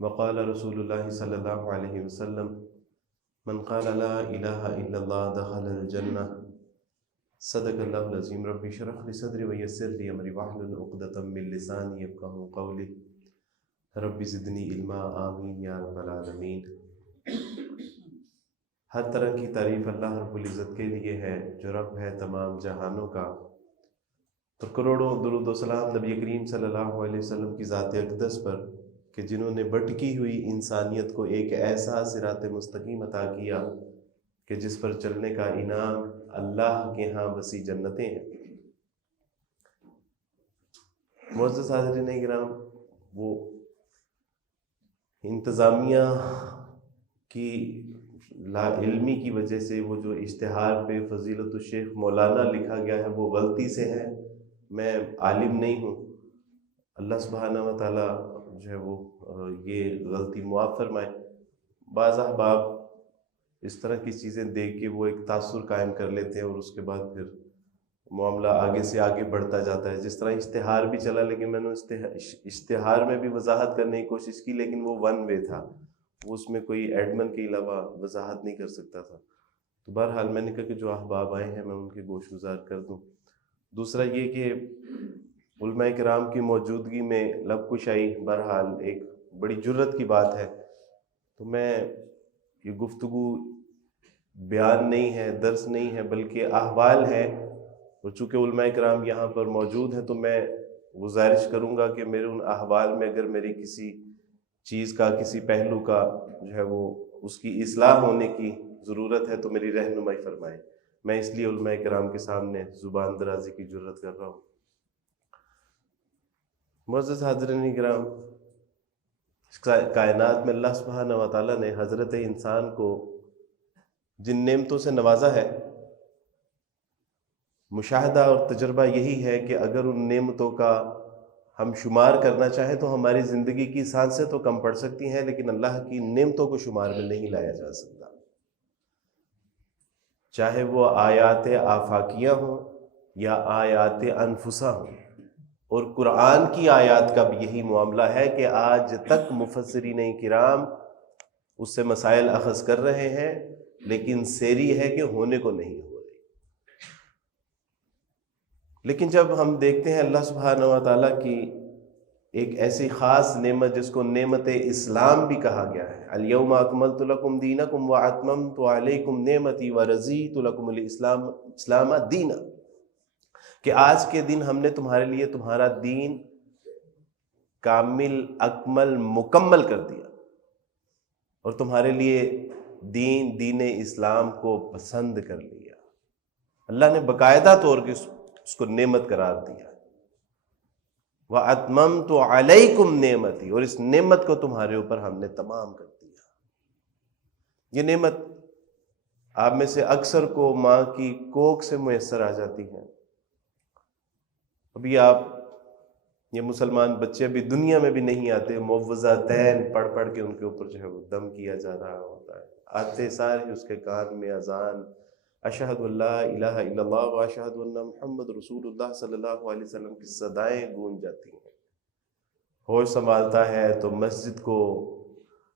وقال رسول اللہ صلی اللہ علیہ وسلم من قال لا الہ الا اللہ دخل الجنہ صدق اللہ العظیم رب اشرح لی صدری ویسر لی امری واحلل عقدۃ من لسانی یفقہوا قولی رب زدنی علما آمین یا رب العالمین۔ ہر طرح کی تعریف اللہ رب العزت کے لیے ہے جو رب ہے تمام جہانوں کا، اور کروڑوں درود و سلام نبی کریم صلی اللہ علیہ وسلم کی ذات اقدس پر کہ جنہوں نے بھٹکی ہوئی انسانیت کو ایک ایسا صراط مستقیم عطا کیا کہ جس پر چلنے کا انعام اللہ کے ہاں وسیع جنتیں ہیں۔ معزز حاضرین کرام، وہ انتظامیہ کی لا علمی کی وجہ سے وہ جو اشتہار پہ فضیلت الشیخ مولانا لکھا گیا ہے وہ غلطی سے ہے۔ میں عالم نہیں ہوں، اللہ سبحانہ و تعالیٰ جو ہے وہ یہ غلطی معاف فرمائے۔ بعض احباب اس طرح کی چیزیں دیکھ کے وہ ایک تاثر قائم کر لیتے ہیں اور اس کے بعد پھر معاملہ آگے سے آگے بڑھتا جاتا ہے۔ جس طرح اشتہار بھی چلا، لیکن میں نے اشتہار میں بھی وضاحت کرنے کی کوشش کی، لیکن وہ ون وے تھا، اس میں کوئی ایڈمن کے علاوہ وضاحت نہیں کر سکتا تھا۔ تو بہرحال میں نے کہا کہ جو احباب آئے ہیں میں ان کے گوش گزار کر دوں۔ دوسرا یہ کہ علماء کرام کی موجودگی میں لب کشائی بہرحال ایک بڑی جرت کی بات ہے، تو میں یہ گفتگو بیان نہیں ہے، درس نہیں ہے، بلکہ احوال ہے، اور چونکہ علماء کرام یہاں پر موجود ہیں تو میں گزارش کروں گا کہ میرے ان احوال میں اگر میری کسی چیز کا، کسی پہلو کا جو ہے وہ اس کی اصلاح ہونے کی ضرورت ہے تو میری رہنمائی فرمائیں۔ میں اس لیے علماء کرام کے سامنے زبان درازی کی جرت کر رہا ہوں۔ معزز حاضرین کرام، کائنات میں اللہ سبحانہ و تعالیٰ نے حضرت انسان کو جن نعمتوں سے نوازا ہے، مشاہدہ اور تجربہ یہی ہے کہ اگر ان نعمتوں کا ہم شمار کرنا چاہیں تو ہماری زندگی کی سانسیں تو کم پڑ سکتی ہیں، لیکن اللہ کی نعمتوں کو شمار میں نہیں لایا جا سکتا، چاہے وہ آیات آفاقیہ ہوں یا آیات انفسہ ہوں۔ اور قرآن کی آیات کا بھی یہی معاملہ ہے کہ آج تک مفسرین کرام اس سے مسائل اخذ کر رہے ہیں، لیکن سیری ہے کہ ہونے کو نہیں ہو رہی۔ لیکن جب ہم دیکھتے ہیں اللہ سبحانہ و تعالیٰ کی ایک ایسی خاص نعمت جس کو نعمت اسلام بھی کہا گیا ہے، الیوم اکملت لکم دینکم واتممت علیکم نعمتی ورضیت لکم الاسلام دینا، کہ آج کے دن ہم نے تمہارے لیے تمہارا دین کامل، اکمل، مکمل کر دیا، اور تمہارے لیے دین اسلام کو پسند کر لیا۔ اللہ نے باقاعدہ طور پہ اس کو نعمت قرار دیا، وَأَتْمَمْتُ عَلَيْكُمْ نِعْمَتِي، اور اس نعمت کو تمہارے اوپر ہم نے تمام کر دیا۔ یہ نعمت آپ میں سے اکثر کو ماں کی کوکھ سے میسر آ جاتی ہے۔ ابھی آپ یہ مسلمان بچے ابھی دنیا میں بھی نہیں آتے، معوذتین پڑھ پڑھ کے ان کے اوپر جو ہے وہ دم کیا جا رہا ہوتا ہے، آتے سارے اس کے کان میں اذان اشہد اللہ الہ الا اللہ و اشہد ان محمد رسول اللہ صلی اللہ علیہ وسلم کی صدائیں گونج جاتی ہیں۔ ہوش سنبھالتا ہے تو مسجد کو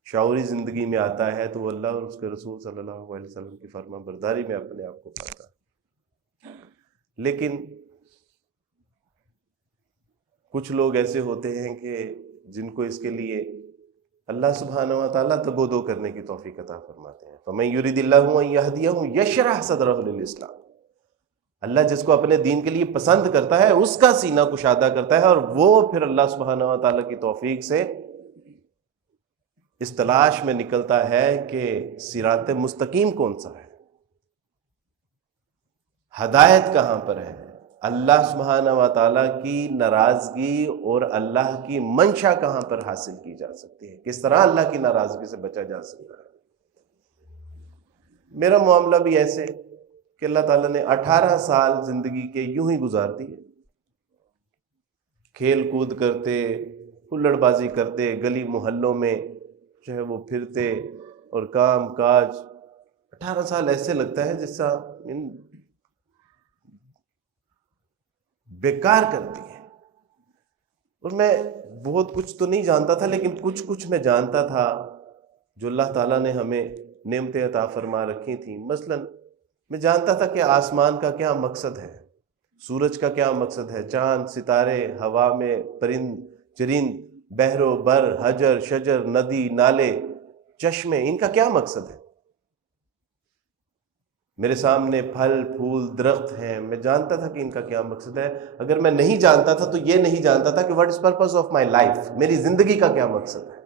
شعوری زندگی میں آتا ہے تو وہ اللہ اور اس کے رسول صلی اللہ علیہ وسلم کی فرما برداری میں اپنے آپ کو پاتا ہے۔ لیکن کچھ لوگ ایسے ہوتے ہیں کہ جن کو اس کے لیے اللہ سبحانہ و تعالیٰ تگودو کرنے کی توفیق عطا فرماتے ہیں۔ فَمَن يُرِدِ اللَّهُ أَن يَهْدِيَهُ يَشْرَحْ صَدْرَهُ لِلْإِسْلَامِ، اللہ جس کو اپنے دین کے لیے پسند کرتا ہے اس کا سینہ کشادہ کرتا ہے، اور وہ پھر اللہ سبحانہ و تعالیٰ کی توفیق سے اس تلاش میں نکلتا ہے کہ صراط مستقیم کون سا ہے، ہدایت کہاں پر ہے، اللہ سبحانہ و تعالیٰ کی ناراضگی اور اللہ کی منشا کہاں پر حاصل کی جا سکتی ہے، کس طرح اللہ کی ناراضگی سے بچا جا سکتا ہے۔ میرا معاملہ بھی ایسے کہ اللہ تعالیٰ نے 18 سال زندگی کے یوں ہی گزار دیے، کھیل کود کرتے، ہلڑ بازی کرتے، گلی محلوں میں جو ہے وہ پھرتے اور کام کاج۔ 18 سال ایسے لگتا ہے جس طرح بیکار کر دی ہے۔ اور میں بہت کچھ تو نہیں جانتا تھا، لیکن کچھ میں جانتا تھا جو اللہ تعالیٰ نے ہمیں نعمتیں عطا فرما رکھی تھیں. مثلا میں جانتا تھا کہ آسمان کا کیا مقصد ہے، سورج کا کیا مقصد ہے، چاند ستارے، ہوا میں پرند چرند، بحر و بر، حجر شجر، ندی نالے چشمے، ان کا کیا مقصد ہے. میرے سامنے پھل پھول درخت ہیں، میں جانتا تھا کہ ان کا کیا مقصد ہے. اگر میں نہیں جانتا تھا تو یہ نہیں جانتا تھا کہ what is purpose of my life, میری زندگی کا کیا مقصد ہے.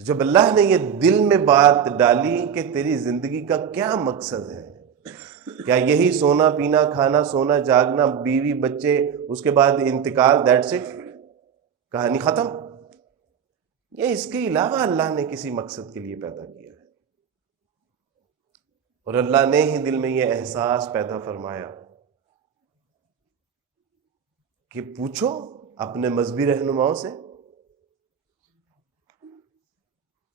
تو جب اللہ نے یہ دل میں بات ڈالی کہ تیری زندگی کا کیا مقصد ہے، کیا یہی سونا پینا کھانا سونا جاگنا بیوی بچے اس کے بعد انتقال، دیٹس اٹ، کہانی ختم، یہ اس کے علاوہ اللہ نے کسی مقصد کے لیے پیدا کیا ہے. اور اللہ نے ہی دل میں یہ احساس پیدا فرمایا کہ پوچھو اپنے مذہبی رہنماؤں سے.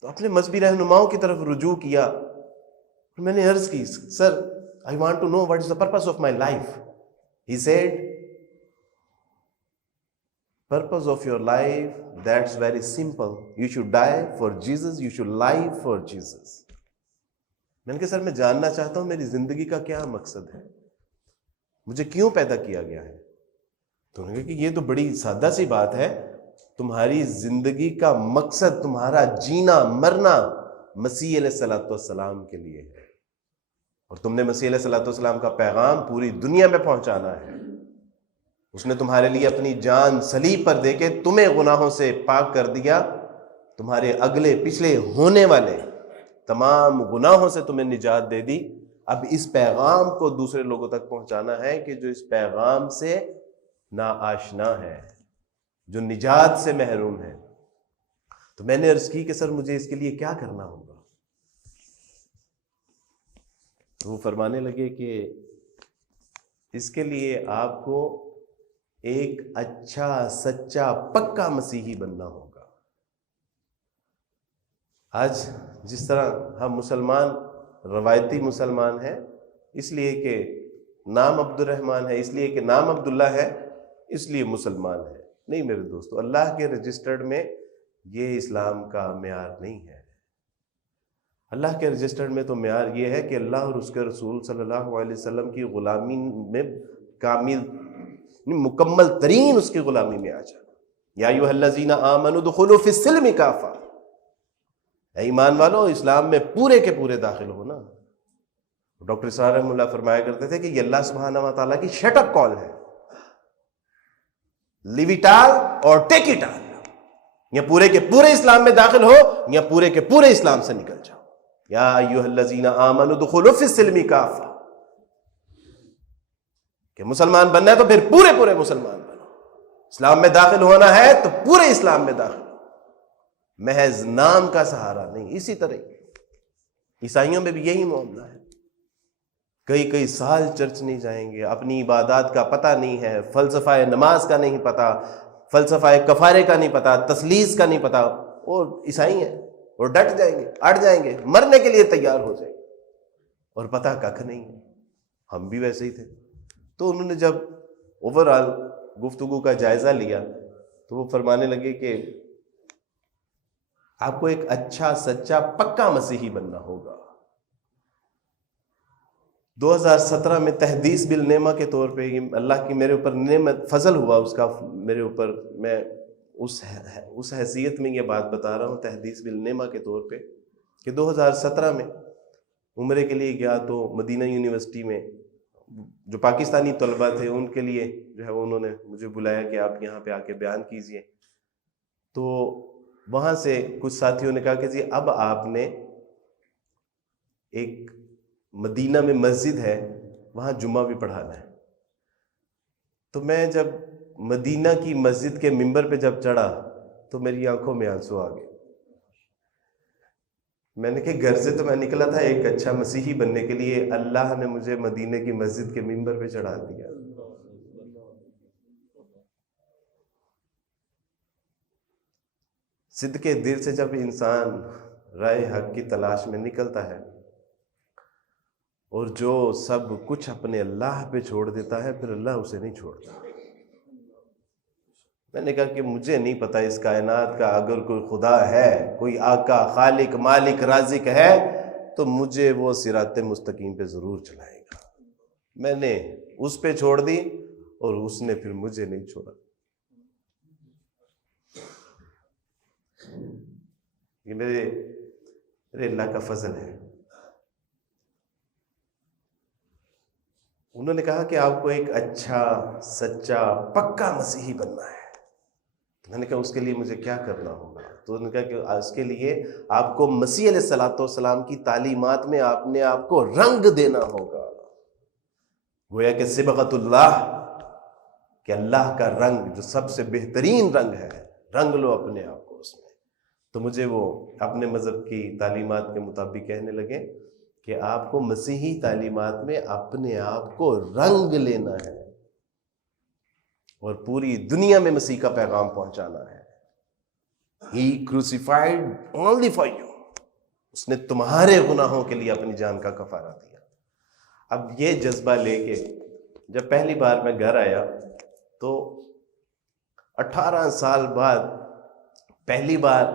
تو اپنے مذہبی رہنماؤں کی طرف رجوع کیا. میں نے عرض کی، سر I want to know what is the purpose of my life. He said, purpose of your life, that's very simple. You should die for Jesus, you should live for Jesus. میں نے کہا سر میں جاننا چاہتا ہوں میری زندگی کا کیا مقصد ہے، مجھے کیوں پیدا کیا گیا ہے. تو انہوں نے کہا کہ یہ تو بڑی سادہ سی بات ہے، تمہاری زندگی کا مقصد، تمہارا جینا مرنا مسیح علیہ الصلوۃ والسلام کے لیے ہے، اور تم نے مسیح علیہ الصلوۃ والسلام کا پیغام پوری دنیا میں پہنچانا ہے. اس نے تمہارے لیے اپنی جان صلیب پر دے کے تمہیں گناہوں سے پاک کر دیا، تمہارے اگلے پچھلے ہونے والے تمام گناہوں سے تمہیں نجات دے دی. اب اس پیغام کو دوسرے لوگوں تک پہنچانا ہے کہ جو اس پیغام سے ناآشنا ہے، جو نجات سے محروم ہے. تو میں نے عرض کی کہ سر مجھے اس کے لیے کیا کرنا ہوگا. وہ فرمانے لگے کہ اس کے لیے آپ کو ایک اچھا سچا پکا مسیحی بننا ہوگا. آج جس طرح ہم مسلمان روایتی مسلمان ہیں، اس لیے کہ نام عبد الرحمن ہے، اس لیے کہ نام عبداللہ ہے، اس لیے مسلمان ہے. نہیں میرے دوستو، اللہ کے رجسٹرڈ میں یہ اسلام کا معیار نہیں ہے. اللہ کے رجسٹر میں تو معیار یہ ہے کہ اللہ اور اس کے رسول صلی اللہ علیہ وسلم کی غلامی میں کامل مکمل ترین اس کی غلامی میں آ جانا. یا ایھا الذین آمنوا ادخلوا فی السلم کافہ، اے ایمان والو اسلام میں پورے کے پورے داخل ہونا. ڈاکٹر اسرار رحمہ اللہ فرمایا کرتے تھے کہ یہ اللہ سبحانہ و تعالیٰ کی شٹ اپ کال ہے، لیو اٹ آل اور ٹیک اٹ آل. یا پورے کے پورے اسلام میں داخل ہو یا پورے کے پورے اسلام سے نکل جاؤ. یا ایھا الذین آمنوا ادخلوا فی السلم کافہ، کہ مسلمان بننا ہے تو پھر پورے پورے مسلمان بنو. اسلام میں داخل ہونا ہے تو پورے اسلام میں داخل ہو، محض نام کا سہارا نہیں. اسی طرح عیسائیوں میں بھی یہی معاملہ ہے. کئی سال چرچ نہیں جائیں گے، اپنی عبادات کا پتہ نہیں ہے، فلسفہ نماز کا نہیں پتہ، فلسفہ کفارے کا نہیں پتہ، تثلیث کا نہیں پتہ، اور عیسائی ہیں اور ڈٹ جائیں گے، اڑ جائیں گے، مرنے کے لیے تیار ہو جائیں گے، اور پتہ ککھ نہیں ہے. ہم بھی ویسے ہی تھے. تو انہوں نے جب اوور آل گفتگو کا جائزہ لیا تو وہ فرمانے لگے کہ آپ کو ایک اچھا سچا پکا مسیحی بننا ہوگا. 2017 میں تحدیث بالنعمہ کے طور پہ اللہ کی میرے اوپر نعمت فضل ہوا اس کا میرے اوپر، میں اس حیثیت میں یہ بات بتا رہا ہوں تحدیث بالنعمہ کے طور پہ، کہ 2017 میں عمرے کے لیے گیا تو مدینہ یونیورسٹی میں جو پاکستانی طلباء تھے ان کے لیے جو ہے انہوں نے مجھے بلایا کہ آپ یہاں پہ آ کے بیان کیجئے. تو وہاں سے کچھ ساتھیوں نے کہا کہ جی اب آپ نے ایک مدینہ میں مسجد ہے وہاں جمعہ بھی پڑھانا ہے. تو میں جب مدینہ کی مسجد کے ممبر پہ جب چڑھا تو میری آنکھوں میں آنسو آ گئے. میں نے کہ گھر سے تو میں نکلا تھا ایک اچھا مسیحی بننے کے لیے، اللہ نے مجھے مدینہ کی مسجد کے ممبر پہ چڑھا دیا. صدقے دل سے جب انسان راہ حق کی تلاش میں نکلتا ہے اور جو سب کچھ اپنے اللہ پہ چھوڑ دیتا ہے پھر اللہ اسے نہیں چھوڑتا۔ میں نے کہا کہ مجھے نہیں پتا اس کائنات کا اگر کوئی خدا ہے، کوئی آقا، خالق، مالک، رازق ہے تو مجھے وہ صراط مستقیم پہ ضرور چلائے گا۔ میں نے اس پہ چھوڑ دی اور اس نے پھر مجھے نہیں چھوڑا۔ یہ میرے اللہ کا فضل ہے۔ انہوں نے کہا کہ آپ کو ایک اچھا، سچا، پکا مسیحی بننا ہے۔ میں نے کہا اس کے لیے مجھے کیا کرنا ہوگا؟ تو انہوں نے کہا کہ اس کے لیے آپ کو مسیح علیہ الصلوۃ والسلام کی تعلیمات میں آپ کو رنگ دینا ہوگا، گویا کہ صبغۃ اللہ، کہ اللہ کا رنگ جو سب سے بہترین رنگ ہے، رنگ لو اپنے آپ کو اس میں۔ تو مجھے وہ اپنے مذہب کی تعلیمات کے مطابق کہنے لگے کہ آپ کو مسیحی تعلیمات میں اپنے آپ کو رنگ لینا ہے اور پوری دنیا میں مسیح کا پیغام پہنچانا ہے۔ He crucified only for you، اس نے تمہارے گناہوں کے لیے اپنی جان کا کفارہ دیا۔ اب یہ جذبہ لے کے جب پہلی بار میں گھر آیا تو 18 سال بعد پہلی بار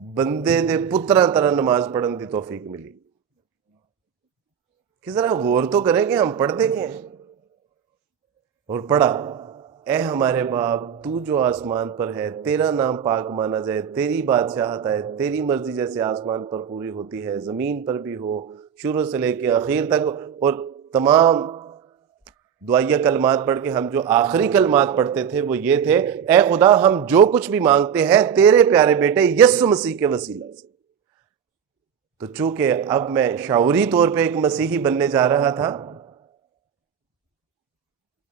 بندے دے پتراں طرح نماز پڑھن دی توفیق ملی۔ کہ ذرا غور تو کریں کہ ہم پڑھتے کیا ہیں؟ اور پڑھا، اے ہمارے باپ تو جو آسمان پر ہے، تیرا نام پاک مانا جائے، تیری بادشاہت آئے، تیری مرضی جیسے آسمان پر پوری ہوتی ہے زمین پر بھی ہو، شروع سے لے کے آخر تک۔ اور تمام دعائیہ کلمات پڑھ کے ہم جو آخری کلمات پڑھتے تھے وہ یہ تھے، اے خدا ہم جو کچھ بھی مانگتے ہیں تیرے پیارے بیٹے یسوع مسیح کے وسیلہ سے۔ تو چونکہ اب میں شعوری طور پہ ایک مسیحی بننے جا رہا تھا،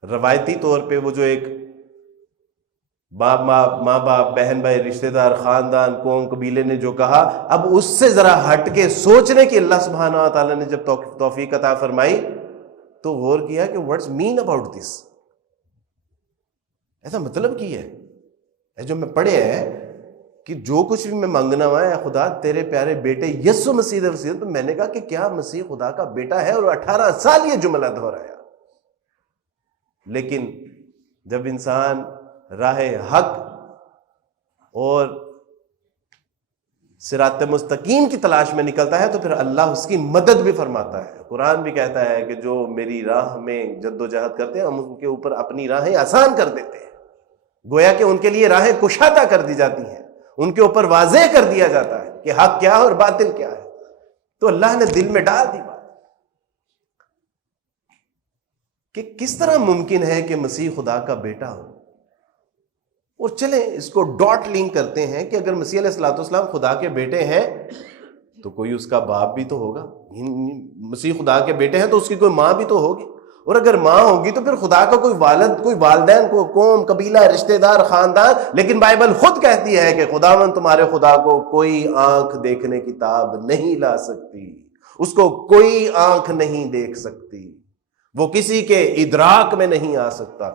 روایتی طور پہ وہ جو ایک ماں باپ، بہن بھائی، رشتہ دار، خاندان، قوم، قبیلے نے جو کہا، اب اس سے ذرا ہٹ کے سوچنے کی اللہ سبحانہ و تعالیٰ نے جب توفیق عطا فرمائی تو غور کیا کہ واٹس مین اباؤٹ دس، ایسا مطلب کی ہے جو میں پڑھے ہے کہ جو کچھ بھی میں مانگنا ہوا ہے خدا تیرے پیارے بیٹے یسوع مسیح دے وسیلے۔ تو میں نے کہا کہ کیا مسیح خدا کا بیٹا ہے؟ اور 18 سال یہ جملہ دہرایا۔ لیکن جب انسان راہ حق اور صراط مستقیم کی تلاش میں نکلتا ہے تو پھر اللہ اس کی مدد بھی فرماتا ہے۔ قرآن بھی کہتا ہے کہ جو میری راہ میں جد و جہد کرتے ہیں ہم ان کے اوپر اپنی راہیں آسان کر دیتے ہیں، گویا کہ ان کے لیے راہیں کشادہ کر دی جاتی ہیں، ان کے اوپر واضح کر دیا جاتا ہے کہ حق کیا ہے اور باطل کیا ہے۔ تو اللہ نے دل میں ڈال دی بات کہ کس طرح ممکن ہے کہ مسیح خدا کا بیٹا ہو۔ اور چلیں اس کو ڈاٹ لنک کرتے ہیں کہ اگر مسیح علیہ الصلوۃ والسلام خدا کے بیٹے ہیں تو کوئی اس کا باپ بھی تو ہوگا، مسیح خدا کے بیٹے ہیں تو اس کی کوئی ماں بھی تو ہوگی، اور اگر ماں ہوگی تو پھر خدا کا کوئی والد، کوئی والدین، کوئی قوم، قبیلہ، رشتہ دار، خاندان۔ لیکن بائبل خود کہتی ہے کہ خداوند تمہارے خدا کو کوئی آنکھ دیکھنے کی تاب نہیں لا سکتی، اس کو کوئی آنکھ نہیں دیکھ سکتی، وہ کسی کے ادراک میں نہیں آ سکتا۔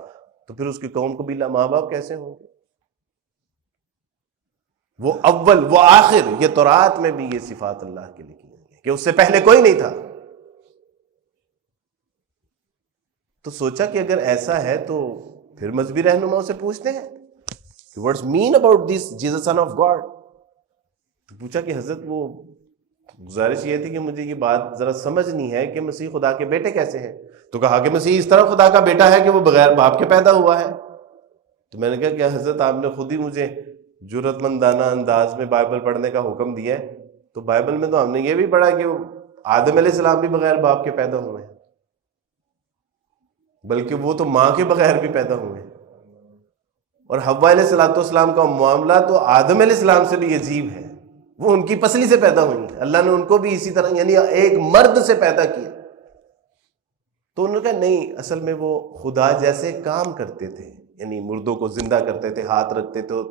تو پھر اس کی قوم، قبیلہ، ماں باپ کیسے ہوں گے؟ وہ اول، وہ آخر، یہ تورات میں بھی یہ صفات اللہ کے لکھی ہیں کہ اس سے پہلے کوئی نہیں تھا۔ تو سوچا کہ اگر ایسا ہے تو پھر مذہبی رہنماؤں سے پوچھتے ہیں کہ what's man about this Jesus son of God. تو پوچھا کہ حضرت وہ گزارش یہ تھی کہ مجھے یہ بات ذرا سمجھنی ہے کہ مسیح خدا کے بیٹے کیسے ہیں۔ تو کہا کہ مسیح اس طرح خدا کا بیٹا ہے کہ وہ بغیر باپ کے پیدا ہوا ہے۔ تو میں نے کہا کہ حضرت آپ نے خود ہی مجھے جرأت مندانہ انداز میں بائبل پڑھنے کا حکم دیا ہے، تو بائبل میں تو ہم نے یہ بھی پڑھا کہ آدم علیہ السلام بھی بغیر باپ کے پیدا ہوئے ہیں، بلکہ وہ تو ماں کے بغیر بھی پیدا ہوئے ہیں، اور حوا علیہ السلام کا معاملہ تو آدم علیہ السلام سے بھی عجیب ہے، وہ ان کی پسلی سے پیدا ہوئی ہیں، اللہ نے ان کو بھی اسی طرح یعنی ایک مرد سے پیدا کیا۔ تو انہوں نے کہا نہیں، اصل میں وہ خدا جیسے کام کرتے تھے، یعنی مردوں کو زندہ کرتے تھے، ہاتھ رکھتے تھے تو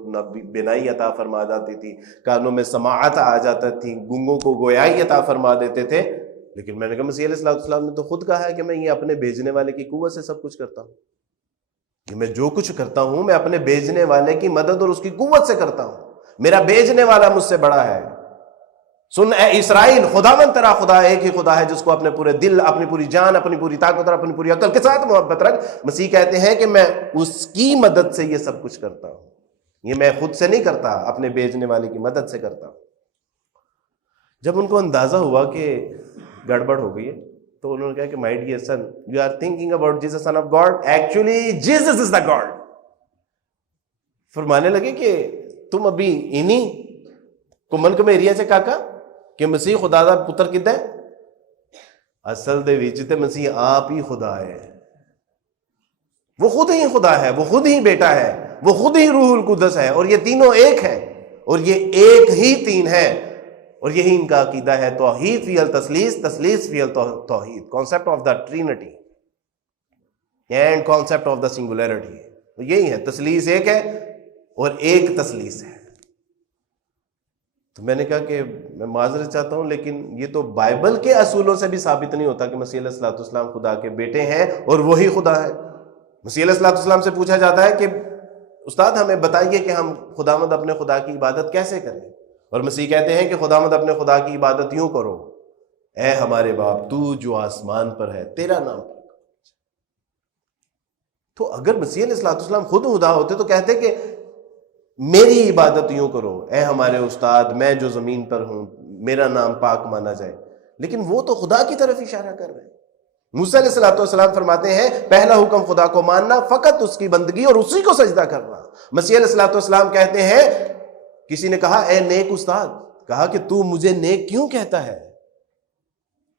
بینائی عطا فرما جاتی تھی، کانوں میں سماعت آ جاتا تھی، گونگوں کو گویائی عطا فرما دیتے تھے۔ لیکن میں نے کہا مسیح علیہ السلام نے تو خود کہا ہے کہ میں یہ اپنے بھیجنے والے کی قوت سے سب کچھ کرتا ہوں، کہ میں جو کچھ کرتا ہوں میں اپنے بھیجنے والے کی مدد اور اس کی قوت سے کرتا ہوں، میرا بھیجنے والا مجھ سے بڑا ہے۔ سن اے اسرائیل، خداوند تیرا خدا ایک ہی خدا ہے جس کو اپنے پورے دل، اپنی پوری جان، اپنی پوری طاقت اور اپنی پوری عقل کے ساتھ محبت رکھ۔ مسیح کہتے ہیں کہ میں اس کی مدد سے یہ سب کچھ کرتا ہوں، یہ میں خود سے نہیں کرتا، اپنے بھیجنے والے کی مدد سے کرتا ہوں۔ جب ان کو اندازہ ہوا کہ گڑبڑ ہو گئی ہے تو انہوں نے کہا کہ my dear son, you are thinking about Jesus son of God, actually Jesus is the God. فرمانے لگے کہ تم ابھی انہی کو من کو میریا سے کاکا کہ مسیح خدا دا پتر کدھا ہے؟ اصل دے وچ تے مسیح آپ ہی خدا ہے، وہ خود ہی خدا ہے، وہ خود ہی بیٹا ہے، وہ خود ہی روح القدس ہے، اور یہ تینوں ایک ہے، اور یہ ایک ہی تین ہے، اور یہی ان کا عقیدہ ہے، توحید فی التثلیث، تثلیث فی التوحید، concept of the Trinity and concept of the singularity. یہی ہے، تثلیث ایک ہے اور ایک تثلیث ہے۔ تو میں نے کہا کہ میں معذرت چاہتا ہوں، لیکن یہ تو بائبل کے اصولوں سے بھی ثابت نہیں ہوتا کہ مسیح علیہ الصلوۃ والسلام خدا کے بیٹے ہیں اور وہی خدا ہے۔ مسیح علیہ الصلوۃ والسلام سے پوچھا جاتا ہے کہ استاد ہمیں بتائیے کہ ہم خداوند اپنے خدا کی عبادت کیسے کریں، اور مسیح کہتے ہیں کہ خداوند اپنے خدا کی عبادت یوں کرو، اے ہمارے باپ تو جو آسمان پر ہے، تیرا نام۔ تو اگر مسیح علیہ الصلوۃ والسلام خود خدا ہوتے تو کہتے کہ میری عبادت یوں کرو، اے ہمارے استاد میں جو زمین پر ہوں میرا نام پاک مانا جائے، لیکن وہ تو خدا کی طرف اشارہ کر رہے ہیں۔ موسیٰ علیہ الصلوۃ والسلام فرماتے ہیں پہلا حکم خدا کو ماننا، فقط اس کی بندگی اور اسی کو سجدہ کرنا۔ مسیح علیہ الصلوۃ والسلام کہتے ہیں، کسی نے کہا اے نیک استاد، کہا کہ تو مجھے نیک کیوں کہتا ہے؟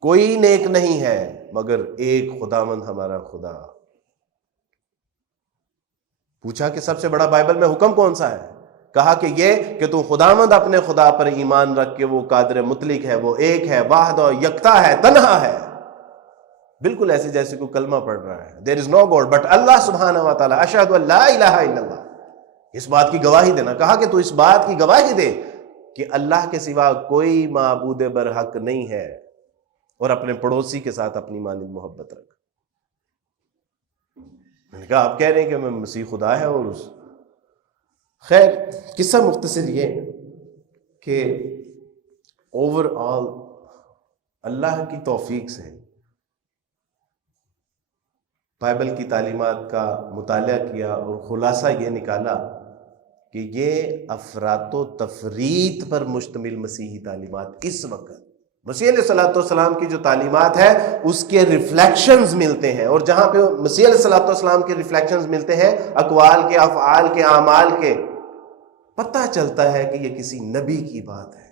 کوئی نیک نہیں ہے مگر ایک خداوند ہمارا خدا۔ پوچھا کہ سب سے بڑا بائبل میں حکم کون سا ہے؟ کہا کہ یہ کہ تو خداوند اپنے خدا پر ایمان رکھ کے وہ قادر مطلق ہے، وہ ایک ہے، واحد و یکتا ہے، تنہا ہے۔ بالکل ایسے جیسے کوئی کلمہ پڑھ رہا ہے، دیر از نو گاڈ بٹ اللہ سبحانہ و تعالی، اشہد ان لا الہ الا اللہ، اس بات کی گواہی دینا۔ کہا کہ تو اس بات کی گواہی دے کہ اللہ کے سوا کوئی معبود برحق نہیں ہے، اور اپنے پڑوسی کے ساتھ اپنی مانند محبت رکھ۔ میں نے کہا آپ کہہ رہے ہیں کہ میں مسیح خدا ہے اور اس خیر قصہ مختصر یہ کہ اوور آل اللہ کی توفیق سے بائبل کی تعلیمات کا مطالعہ کیا اور خلاصہ یہ نکالا کہ یہ افراط و تفریط پر مشتمل مسیحی تعلیمات اس وقت مسیح علیہ الصلوۃ والسلام کی جو تعلیمات ہے اس کے ریفلیکشنز ملتے ہیں، اور جہاں پہ مسیح علیہ الصلوۃ والسلام کے ریفلیکشنز ملتے ہیں، اقوال کے، افعال کے، اعمال کے، پتہ چلتا ہے کہ یہ کسی نبی کی بات ہے۔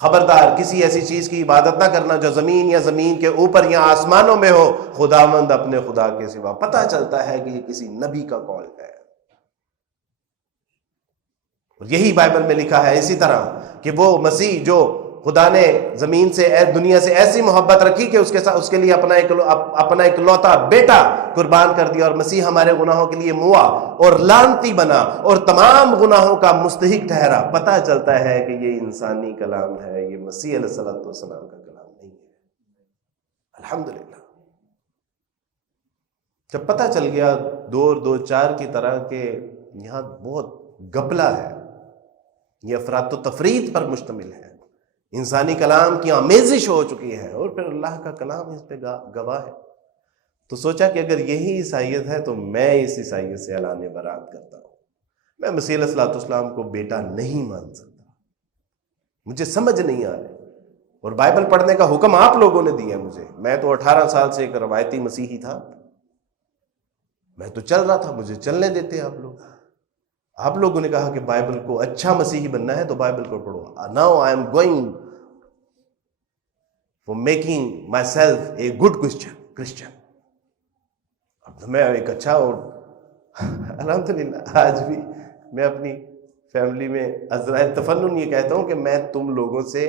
خبردار کسی ایسی چیز کی عبادت نہ کرنا جو زمین یا زمین کے اوپر یا آسمانوں میں ہو خداوند اپنے خدا کے سوا۔ پتہ چلتا ہے کہ یہ کسی نبی کا قول ہے، اور یہی بائبل میں لکھا ہے اسی طرح کہ وہ مسیح جو خدا نے زمین سے دنیا سے ایسی محبت رکھی کہ اس کے لیے اپنا اکلوتا بیٹا قربان کر دیا، اور مسیح ہمارے گناہوں کے لیے موا اور لعنتی بنا اور تمام گناہوں کا مستحق ٹھہرا۔ پتہ چلتا ہے کہ یہ انسانی کلام ہے، یہ مسیح علیہ الصلوۃ والسلام کا کلام نہیں ہے۔ الحمدللہ جب پتہ چل گیا دو اور دو چار کی طرح کہ یہاں بہت گپلا ہے، یہ افراط و تفریط پر مشتمل ہے، انسانی کلام کی آمیزش ہو چکی ہے، اور پھر اللہ کا کلام اس پہ گواہ ہے، تو سوچا کہ اگر یہی عیسائیت ہے تو میں اس عیسائیت سے اعلان برات کرتا ہوں۔ میں مسیح علیہ الصلوۃ والسلام کو بیٹا نہیں مان سکتا، مجھے سمجھ نہیں آ رہی، اور بائبل پڑھنے کا حکم آپ لوگوں نے دیا مجھے۔ میں تو 18 سال سے ایک روایتی مسیحی تھا، میں تو چل رہا تھا، مجھے چلنے دیتے آپ لوگوں نے کہا کہ بائبل کو اچھا مسیحی بننا ہے تو بائبل کو پڑھو۔ Now I am going for making my self a good Christian. اب تو میں ایک اچھا، اور الحمدللہ آج بھی میں اپنی فیملی میں عذرائے تفنن یہ کہتا ہوں کہ میں تم لوگوں سے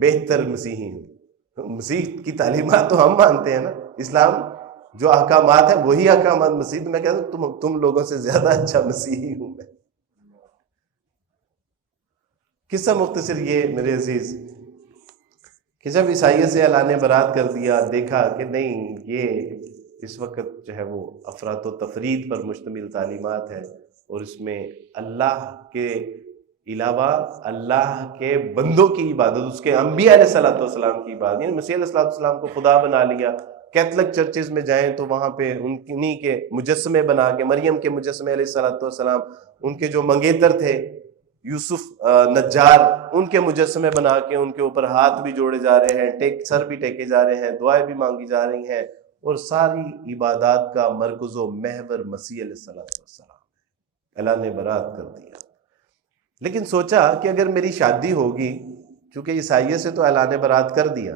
بہتر مسیحی ہوں۔ مسیح کی تعلیمات تو ہم مانتے ہیں نا، اسلام جو احکامات ہیں وہی احکامات مسیح، تو میں کہتا ہوں تم لوگوں سے زیادہ اچھا مسیحی ہوں میں۔ قصہ مختصر یہ میرے عزیز کہ جب عیسائیت سے اعلان برات کر دیا، دیکھا کہ نہیں یہ اس وقت جو ہے وہ افراط و تفریط پر مشتمل تعلیمات ہے، اور اس میں اللہ کے علاوہ اللہ کے بندوں کی عبادت، اس کے انبیاء علیہ الصلوۃ والسلام کی عبادت، یعنی مسیح علیہ الصلوۃ والسلام کو خدا بنا لیا. کیتھولک چرچز میں جائیں تو وہاں پہ انہی کے مجسمے بنا کے، مریم کے مجسمے علیہ الصلوۃ والسلام، ان کے جو منگیتر تھے یوسف نجار، ان کے مجسمے بنا کے ان کے اوپر ہاتھ بھی جوڑے جا رہے ہیں، سر بھی ٹیکے جا رہے ہیں، دعائیں بھی مانگی جا رہی ہیں، اور ساری عبادات کا مرکز و محور مسیح علیہ الصلوۃ والسلام. اللہ نے برات کر دیا. لیکن سوچا کہ اگر میری شادی ہوگی، چونکہ عیسائیت سے تو اعلان برات کر دیا،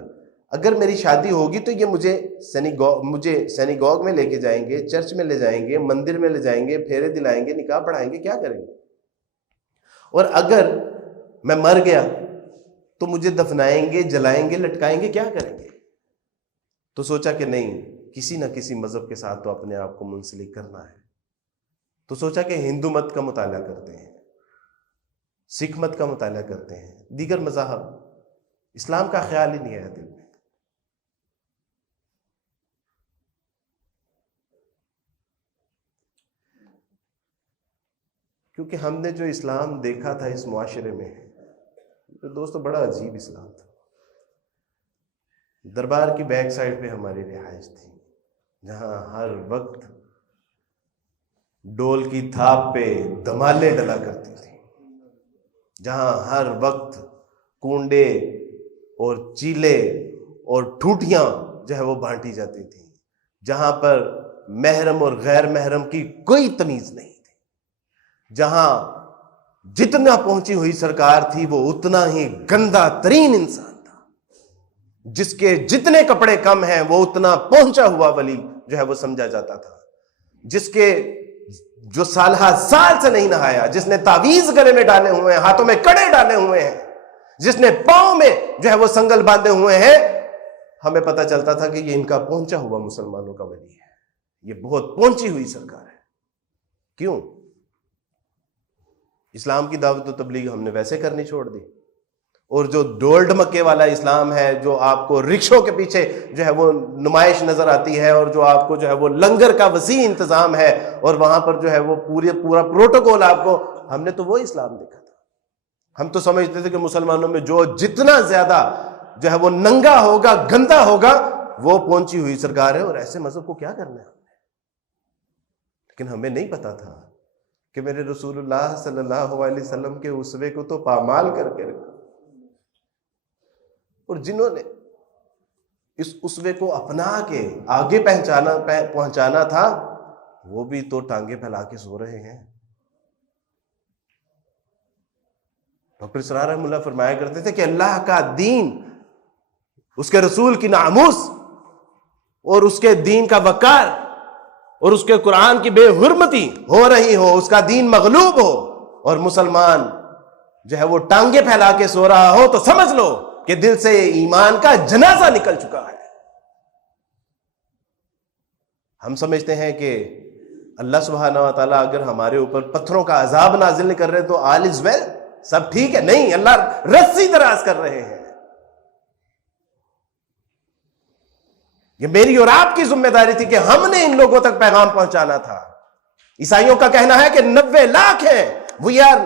اگر میری شادی ہوگی تو یہ مجھے سینیگوگ میں لے کے جائیں گے، چرچ میں لے جائیں گے، مندر میں لے جائیں گے، پھیرے دلائیں گے، نکاح پڑھائیں گے، کیا کریں گے؟ اور اگر میں مر گیا تو مجھے دفنائیں گے، جلائیں گے، لٹکائیں گے، کیا کریں گے؟ تو سوچا کہ نہیں، کسی نہ کسی مذہب کے ساتھ تو اپنے آپ کو منسلک کرنا ہے. تو سوچا کہ ہندو مت کا مطالعہ کرتے ہیں، سکھ مت کا مطالعہ کرتے ہیں، دیگر مذاہب. اسلام کا خیال ہی نہیں آیا دل میں. کیونکہ ہم نے جو اسلام دیکھا تھا اس معاشرے میں، دوستو بڑا عجیب اسلام تھا. دربار کی بیک سائڈ پہ ہماری رہائش تھی، جہاں ہر وقت ڈول کی تھاپ پہ دمالے ڈلا کرتی تھی، جہاں ہر وقت کونڈے اور چیلے اور ٹھوٹیاں جو ہے وہ بانٹی جاتی تھیں، جہاں پر محرم اور غیر محرم کی کوئی تمیز نہیں تھی، جہاں جتنا پہنچی ہوئی سرکار تھی وہ اتنا ہی گندا ترین انسان تھا، جس کے جتنے کپڑے کم ہیں وہ اتنا پہنچا ہوا ولی جو ہے وہ سمجھا جاتا تھا، جس کے جو سالہ سال سے نہیں نہایا، جس نے تعویذ گلے میں ڈالے ہوئے ہیں، ہاتھوں میں کڑے ڈالے ہوئے ہیں، جس نے پاؤں میں جو ہے وہ سنگل باندھے ہوئے ہیں، ہمیں پتہ چلتا تھا کہ یہ ان کا پہنچا ہوا مسلمانوں کا ولی ہے، یہ بہت پہنچی ہوئی سرکار ہے. کیوں؟ اسلام کی دعوت و تبلیغ ہم نے ویسے کرنی چھوڑ دی، اور جو ڈول ڈمکے والا اسلام ہے، جو آپ کو رکشوں کے پیچھے جو ہے وہ نمائش نظر آتی ہے، اور جو آپ کو جو ہے وہ لنگر کا وسیع انتظام ہے، اور وہاں پر جو ہے وہ پورا پروٹوکول آپ کو، ہم نے تو وہ اسلام دیکھا تھا. ہم تو سمجھتے تھے کہ مسلمانوں میں جو جتنا زیادہ جو ہے وہ ننگا ہوگا، گندا ہوگا، وہ پہنچی ہوئی سرکار ہے، اور ایسے مذہب کو کیا کرنا ہے ہم نے. لیکن ہمیں نہیں پتا تھا کہ میرے رسول اللہ صلی اللہ علیہ وسلم کے اسوے کو تو پامال کر کے رکھا، اور جنہوں نے اس اسوے کو اپنا کے آگے پہنچانا تھا، وہ بھی تو ٹانگیں پھیلا کے سو رہے ہیں. ڈاکٹر اسرار رحمہ اللہ فرمایا کرتے تھے کہ اللہ کا دین، اس کے رسول کی ناموس اور اس کے دین کا وقار اور اس کے قرآن کی بے حرمتی ہو رہی ہو، اس کا دین مغلوب ہو، اور مسلمان جو ہے وہ ٹانگیں پھیلا کے سو رہا ہو، تو سمجھ لو کہ دل سے ایمان کا جنازہ نکل چکا ہے. ہم سمجھتے ہیں کہ اللہ سبحانہ و تعالیٰ اگر ہمارے اوپر پتھروں کا عذاب نازل نہیں کر رہے تو آل از ویل، سب ٹھیک ہے. نہیں، اللہ رسی دراز کر رہے ہیں. یہ میری اور آپ کی ذمہ داری تھی کہ ہم نے ان لوگوں تک پیغام پہنچانا تھا. عیسائیوں کا کہنا ہے کہ 90 لاکھ ہیں، وی آر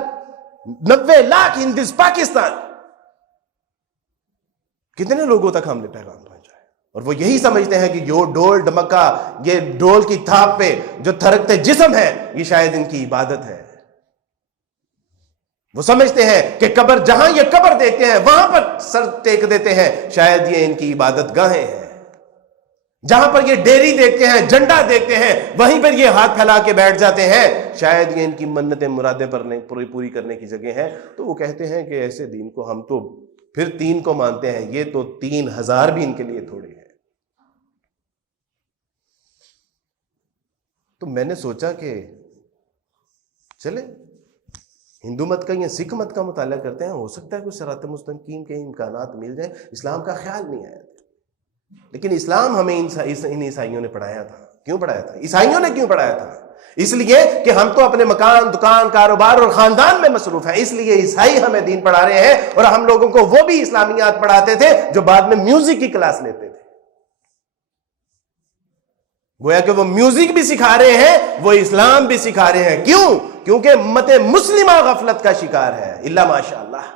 90 لاکھ ان دس پاکستان. کتنے لوگوں تک ہم نے پیغام پہنچایا؟ اور وہ یہی سمجھتے ہیں کہ یہ ڈول ڈمکا، یہ ڈول کی تھاپ پہ جو تھرکتے جسم ہے، یہ شاید ان کی عبادت ہے. وہ سمجھتے ہیں کہ قبر، جہاں یہ قبر دیکھتے ہیں وہاں پر سر ٹیک دیتے ہیں، شاید یہ ان کی عبادت گاہیں ہیں. جہاں پر یہ ڈیری دیکھتے ہیں، جھنڈا دیکھتے ہیں، وہیں پر یہ ہاتھ پھیلا کے بیٹھ جاتے ہیں، شاید یہ ان کی منتیں مرادیں پوری کرنے کی جگہ ہیں. تو وہ کہتے ہیں کہ ایسے دین کو ہم تو پھر 3 کو مانتے ہیں، یہ تو 3000 بھی ان کے لیے تھوڑے ہیں. تو میں نے سوچا کہ چلے ہندو مت کا یا سکھ مت کا مطالعہ کرتے ہیں، ہو سکتا ہے کوئی صراط مستقیم کے امکانات مل جائیں. اسلام کا خیال نہیں آیا. لیکن اسلام ہمیں ان عیسائیوں نے پڑھایا تھا. کیوں پڑھایا تھا؟ عیسائیوں نے کیوں پڑھایا تھا؟ اس لیے کہ ہم تو اپنے مکان، دکان، کاروبار اور خاندان میں مصروف ہیں، اس لیے عیسائی ہمیں دین پڑھا رہے ہیں. اور ہم لوگوں کو وہ بھی اسلامیات پڑھاتے تھے جو بعد میں میوزک کی کلاس لیتے تھے. گویا کہ وہ میوزک بھی سکھا رہے ہیں، وہ اسلام بھی سکھا رہے ہیں. کیوں؟ کیونکہ امت مسلمہ غفلت کا شکار ہے، الا ماشاء اللہ۔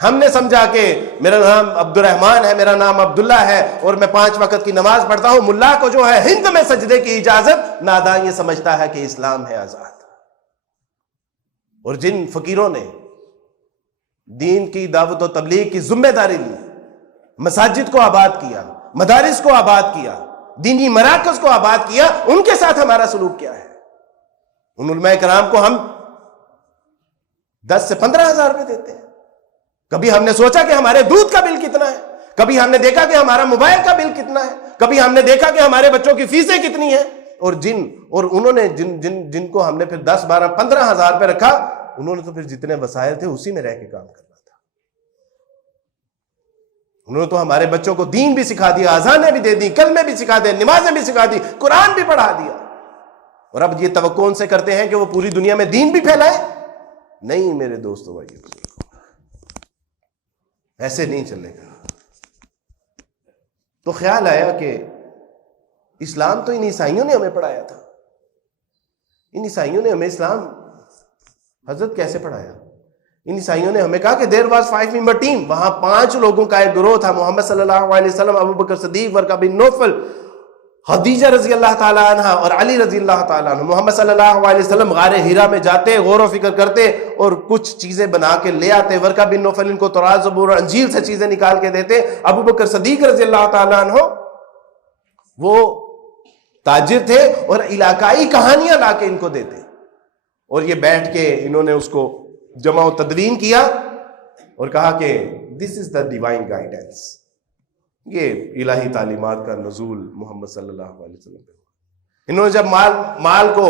ہم نے سمجھا کہ میرا نام عبد الرحمن ہے، میرا نام عبداللہ ہے، اور میں 5 وقت کی نماز پڑھتا ہوں، ملا کو جو ہے ہند میں سجدے کی اجازت، نادان یہ سمجھتا ہے کہ اسلام ہے آزاد۔ اور جن فقیروں نے دین کی دعوت و تبلیغ کی ذمہ داری لی، مساجد کو آباد کیا، مدارس کو آباد کیا، دینی مراکز کو آباد کیا، ان کے ساتھ ہمارا سلوک کیا ہے؟ ان علماء کرام کو ہم 10 سے 15 ہزار روپے دیتے ہیں۔ کبھی ہم نے سوچا کہ ہمارے دودھ کا بل کتنا ہے؟ کبھی ہم نے دیکھا کہ ہمارا موبائل کا بل کتنا ہے؟ کبھی ہم نے دیکھا کہ ہمارے بچوں کی فیسیں کتنی ہیں؟ اور انہوں نے جن کو ہم نے پھر 10 12 15 ہزار پہ رکھا، انہوں نے تو پھر جتنے وسائل تھے اسی میں رہ کے کام کرنا تھا۔ انہوں نے تو ہمارے بچوں کو دین بھی سکھا دیا، اذانیں بھی دے دی، کلمے بھی سکھا دے، نمازیں بھی سکھا دی، قرآن بھی پڑھا دیا، اور اب یہ توقع ان سے کرتے ہیں کہ وہ پوری دنیا میں دین بھی پھیلائے؟ نہیں میرے دوستو بھائیو، ایسے نہیں چلے گا۔ تو خیال آیا کہ اسلام تو ان عیسائیوں نے ہمیں پڑھایا تھا، ان عیسائیوں نے ہمیں اسلام حضرت کیسے پڑھایا؟ ان عیسائیوں نے ہمیں کہا کہ دیر واز 5 member team، وہاں 5 لوگوں کا ایک گروہ تھا، محمد صلی اللہ علیہ وسلم، ابو بکر صدیق، ورقہ بن نوفل، خدیجہ رضی اللہ تعالیٰ عنہ اور علی رضی اللہ تعالیٰ عنہ۔ محمد صلی اللہ علیہ وسلم غار ہیرا میں جاتے، غور و فکر کرتے اور کچھ چیزیں بنا کے لے آتے۔ ورقہ بن نوفل ان کو تورات، زبور اور انجیل سے چیزیں نکال کے دیتے۔ ابو بکر صدیق رضی اللہ تعالیٰ عنہ وہ تاجر تھے اور علاقائی کہانیاں لا کے ان کو دیتے، اور یہ بیٹھ کے انہوں نے اس کو جمع و تدوین کیا اور کہا کہ دس از دا ڈیوائن گائیڈنس، یہ الہی تعلیمات کا نزول محمد صلی اللہ علیہ وسلم پہ۔ انہوں نے جب مال کو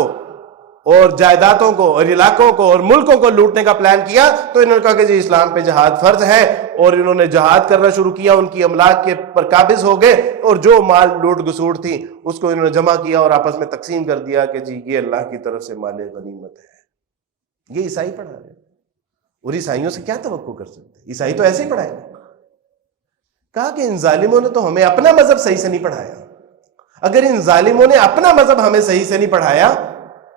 اور جائیدادوں کو اور علاقوں کو اور ملکوں کو لوٹنے کا پلان کیا تو انہوں نے کہا کہ جی اسلام پہ جہاد فرض ہے، اور انہوں نے جہاد کرنا شروع کیا، ان کی املاک کے پر قابض ہو گئے، اور جو مال لوٹ گسوٹ تھی اس کو انہوں نے جمع کیا اور آپس میں تقسیم کر دیا کہ جی یہ اللہ کی طرف سے مال غنیمت ہے۔ یہ عیسائی پڑھا رہے ہیں، اور عیسائیوں سے کیا توقع کر سکتے؟ عیسائی تو ایسے ہی پڑھائے گا۔ کہا کہ ان ظالموں نے تو ہمیں اپنا مذہب صحیح سے نہیں پڑھایا، اگر ان ظالموں نے اپنا مذہب ہمیں صحیح سے نہیں پڑھایا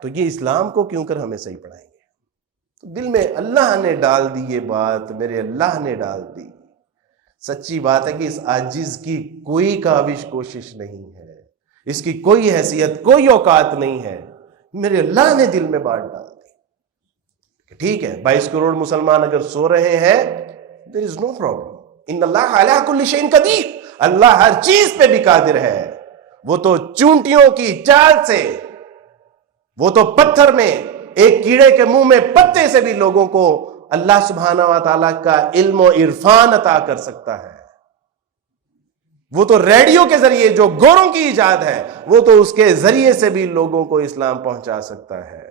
تو یہ اسلام کو کیوں کر ہمیں صحیح پڑھائیں گے؟ تو دل میں اللہ نے ڈال دی یہ بات، میرے اللہ نے ڈال دی۔ سچی بات ہے کہ اس عاجز کی کوئی کاوش کوشش نہیں ہے، اس کی کوئی حیثیت، کوئی اوقات نہیں ہے، میرے اللہ نے دل میں بات ڈال دی کہ ٹھیک ہے 22 کروڑ مسلمان اگر سو رہے ہیں there is no problem، ان اللہ علی کل شیء قدیر، اللہ ہر چیز پہ بھی قادر ہے۔ وہ تو چونٹیوں کی چال سے، وہ تو پتھر میں ایک کیڑے کے منہ میں پتے سے بھی لوگوں کو اللہ سبحانہ و تعالیٰ کا علم و عرفان عطا کر سکتا ہے۔ وہ تو ریڈیو کے ذریعے جو گوروں کی ایجاد ہے، وہ تو اس کے ذریعے سے بھی لوگوں کو اسلام پہنچا سکتا ہے۔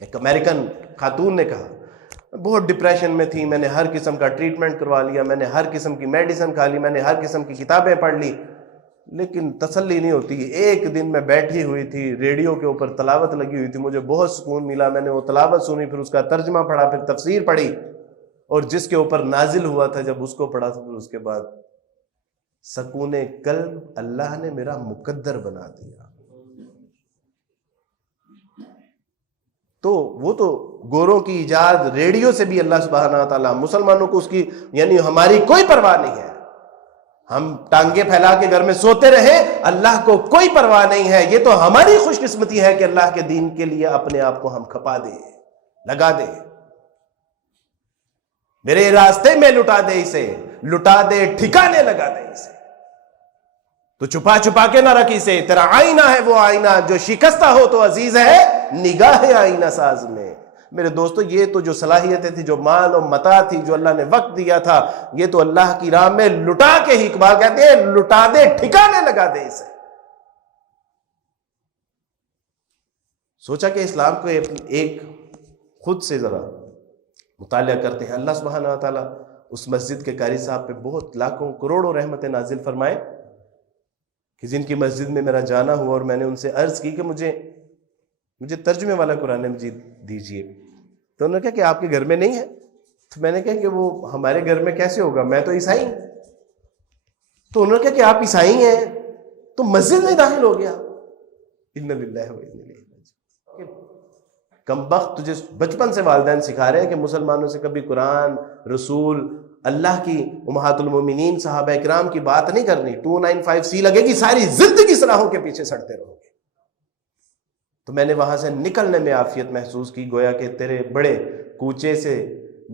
ایک امریکن خاتون نے کہا بہت ڈپریشن میں تھی، میں نے ہر قسم کا ٹریٹمنٹ کروا لیا، میں نے ہر قسم کی میڈیسن کھا لی، میں نے ہر قسم کی کتابیں پڑھ لی، لیکن تسلی نہیں ہوتی۔ ایک دن میں بیٹھی ہوئی تھی، ریڈیو کے اوپر تلاوت لگی ہوئی تھی، مجھے بہت سکون ملا، میں نے وہ تلاوت سنی، پھر اس کا ترجمہ پڑھا، پھر تفسیر پڑھی، اور جس کے اوپر نازل ہوا تھا جب اس کو پڑھا تو پھر اس کے بعد سکون قلب اللہ نے میرا مقدر بنا دیا۔ تو وہ تو گوروں کی ایجاد، ریڈیو سے بھی اللہ سبحانہ وتعالیٰ مسلمانوں کو اس کی یعنی ہماری کوئی پرواہ نہیں ہے، ہم ٹانگے پھیلا کے گھر میں سوتے رہے، اللہ کو کوئی پرواہ نہیں ہے۔ یہ تو ہماری خوش قسمتی ہے کہ اللہ کے دین کے لیے اپنے آپ کو ہم کھپا دیں، لگا دیں، میرے راستے میں لٹا دے اسے، لٹا دے، ٹھکانے لگا دے اسے، تو چھپا چھپا کے نہ رکھ اسے، تیرا آئینہ ہے وہ آئینہ جو شکستہ ہو تو عزیز ہے نگاہ آئینہ ساز میں۔ میرے دوستو یہ تو جو صلاحیتیں تھی، جو مال و متاع تھی، جو اللہ نے وقت دیا تھا، یہ تو اللہ کی راہ میں لٹا کے ہی، اقبال کہتے ہیں لٹا دے، ٹھکانے لگا دے اسے۔ سوچا کہ اسلام کو ایک خود سے ذرا مطالعہ کرتے ہیں۔ اللہ سبحانہ و تعالیٰ اس مسجد کے قاری صاحب پہ بہت لاکھوں کروڑوں رحمتیں نازل فرمائے کہ جن کی مسجد میں میرا جانا ہوا، اور میں نے ان سے عرض کی کہ مجھے ترجمے والا قرآن مجید دیجئے، تو انہوں نے کہا کہ آپ کے گھر میں نہیں ہے؟ تو میں نے کہا کہ وہ ہمارے گھر میں کیسے ہوگا، میں تو عیسائی ہوں۔ تو انہوں نے کہا کہ آپ عیسائی ہیں تو مسجد میں داخل ہو گیا، اِنَّ لِلَّهِ وَإِنَّ إِلَيْهِ راجعون۔ کم بخت تجھے بچپن سے والدین سکھا رہے ہیں کہ مسلمانوں سے کبھی قرآن، رسول، اللہ کی امہات المومنین صحابہ اکرام کی بات نہیں کرنی، 295C لگے گی، ساری زندگی صلاحوں کے پیچھے سڑتے رہو گے۔ تو میں نے وہاں سے نکلنے میں عافیت محسوس کی، گویا کہ تیرے بڑے کوچے سے،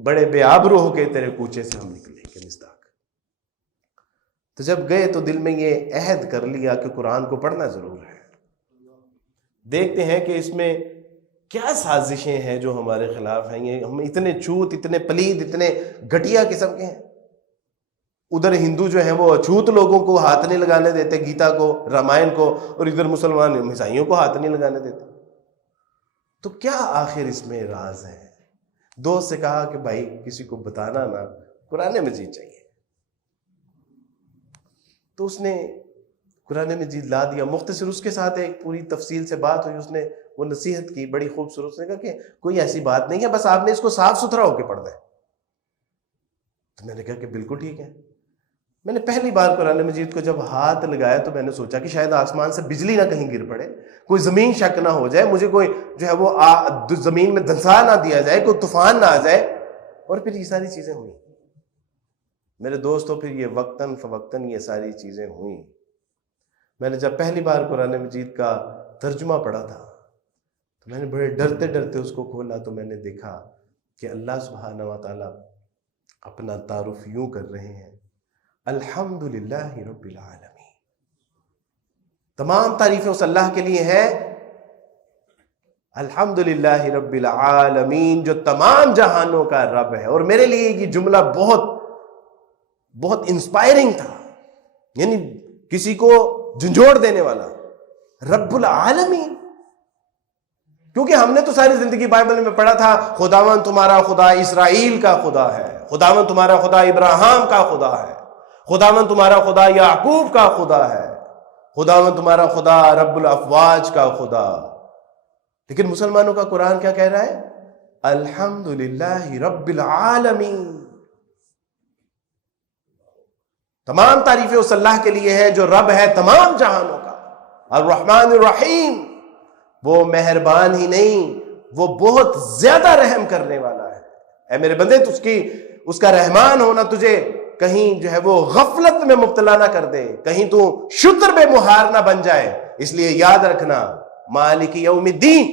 بڑے بے آبرو ہو کے تیرے کوچے سے ہم نکلیں گے مصداق۔ تو جب گئے تو دل میں یہ عہد کر لیا کہ قرآن کو پڑھنا ضرور ہے۔ دیکھتے ہیں کہ اس میں کیا سازشیں ہیں جو ہمارے خلاف ہیں، یہ ہم اتنے چھوت، اتنے پلید، اتنے گھٹیا قسم کے ہیں۔ ادھر ہندو جو ہیں وہ اچھوت لوگوں کو ہاتھ نہیں لگانے دیتے، گیتا کو، رامائن کو، اور ادھر مسلمان عیسائیوں کو ہاتھ نہیں لگانے دیتے۔ تو کیا آخر اس میں راز ہے؟ دوست سے کہا کہ بھائی کسی کو بتانا نا، قرآن مجید چاہیے۔ تو اس نے قرآن مجید لا دیا، مختصر اس کے ساتھ ایک پوری تفصیل سے بات ہوئی، اس نے وہ نصیحت کی بڑی خوبصورت، نے کہا کہ کوئی ایسی بات نہیں ہے، بس آپ نے اس کو صاف ستھرا ہو کے پڑھنا ہے۔ تو میں نے کہا کہ بالکل ٹھیک ہے۔ میں نے پہلی بار قرآن مجید کو جب ہاتھ لگایا تو میں نے سوچا کہ شاید آسمان سے بجلی نہ کہیں گر پڑے، کوئی زمین شک نہ ہو جائے، مجھے کوئی جو ہے وہ زمین میں دھنسا نہ دیا جائے، کوئی طوفان نہ آ جائے۔ اور پھر یہ ساری چیزیں ہوئیں میرے دوستوں، پھر یہ وقتاً فوقتاً یہ ساری چیزیں ہوئیں۔ میں نے جب پہلی بار قرآن مجید کا ترجمہ پڑھا تھا تو میں نے بڑے ڈرتے ڈرتے اس کو کھولا، تو میں نے دیکھا کہ اللہ سبحانہ و تعالیٰ اپنا تعارف یوں کر رہے ہیں، الحمدللہ رب العالمین، تمام تعریفیں اس اللہ کے لیے ہیں، الحمدللہ رب العالمین، جو تمام جہانوں کا رب ہے۔ اور میرے لیے یہ جملہ بہت بہت انسپائرنگ تھا، یعنی کسی کو جھنجھوڑ دینے والا، رب العالمین۔ کیونکہ ہم نے تو ساری زندگی بائبل میں پڑھا تھا خداوند تمہارا خدا اسرائیل کا خدا ہے، خداوند تمہارا خدا ابراہیم کا خدا ہے، خداوند تمہارا خدا یعقوب کا خدا ہے، خداوند تمہارا خدا رب الافواج کا خدا۔ لیکن مسلمانوں کا قرآن کیا کہہ رہا ہے؟ الحمدللہ رب العالمین، تمام تعریفیں اس اللہ کے لیے ہے جو رب ہے تمام جہانوں کا، الرحمن الرحیم، وہ مہربان ہی نہیں، وہ بہت زیادہ رحم کرنے والا ہے۔ اے میرے بندے، اس کا رحمان ہونا تجھے کہیں جو ہے وہ غفلت میں مبتلا نہ کر دے، کہیں تو شتر بے مہار نہ بن جائے۔ اس لیے یاد رکھنا، مالک یوم الدین،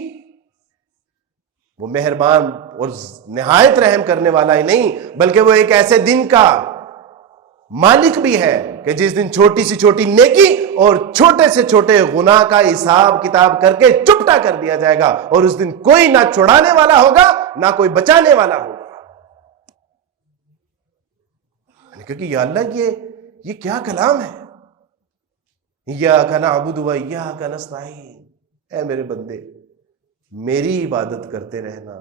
وہ مہربان اور نہایت رحم کرنے والا ہی نہیں، بلکہ وہ ایک ایسے دن کا مالک بھی ہے کہ جس دن چھوٹی سی چھوٹی نیکی اور چھوٹے سے چھوٹے گناہ کا حساب کتاب کر کے چپٹا کر دیا جائے گا، اور اس دن کوئی نہ چھڑانے والا ہوگا نہ کوئی بچانے والا ہوگا۔ کیونکہ یا اللہ یہ کیا کلام ہے، ایاک نعبد و ایاک نستعین، اے میرے بندے میری عبادت کرتے رہنا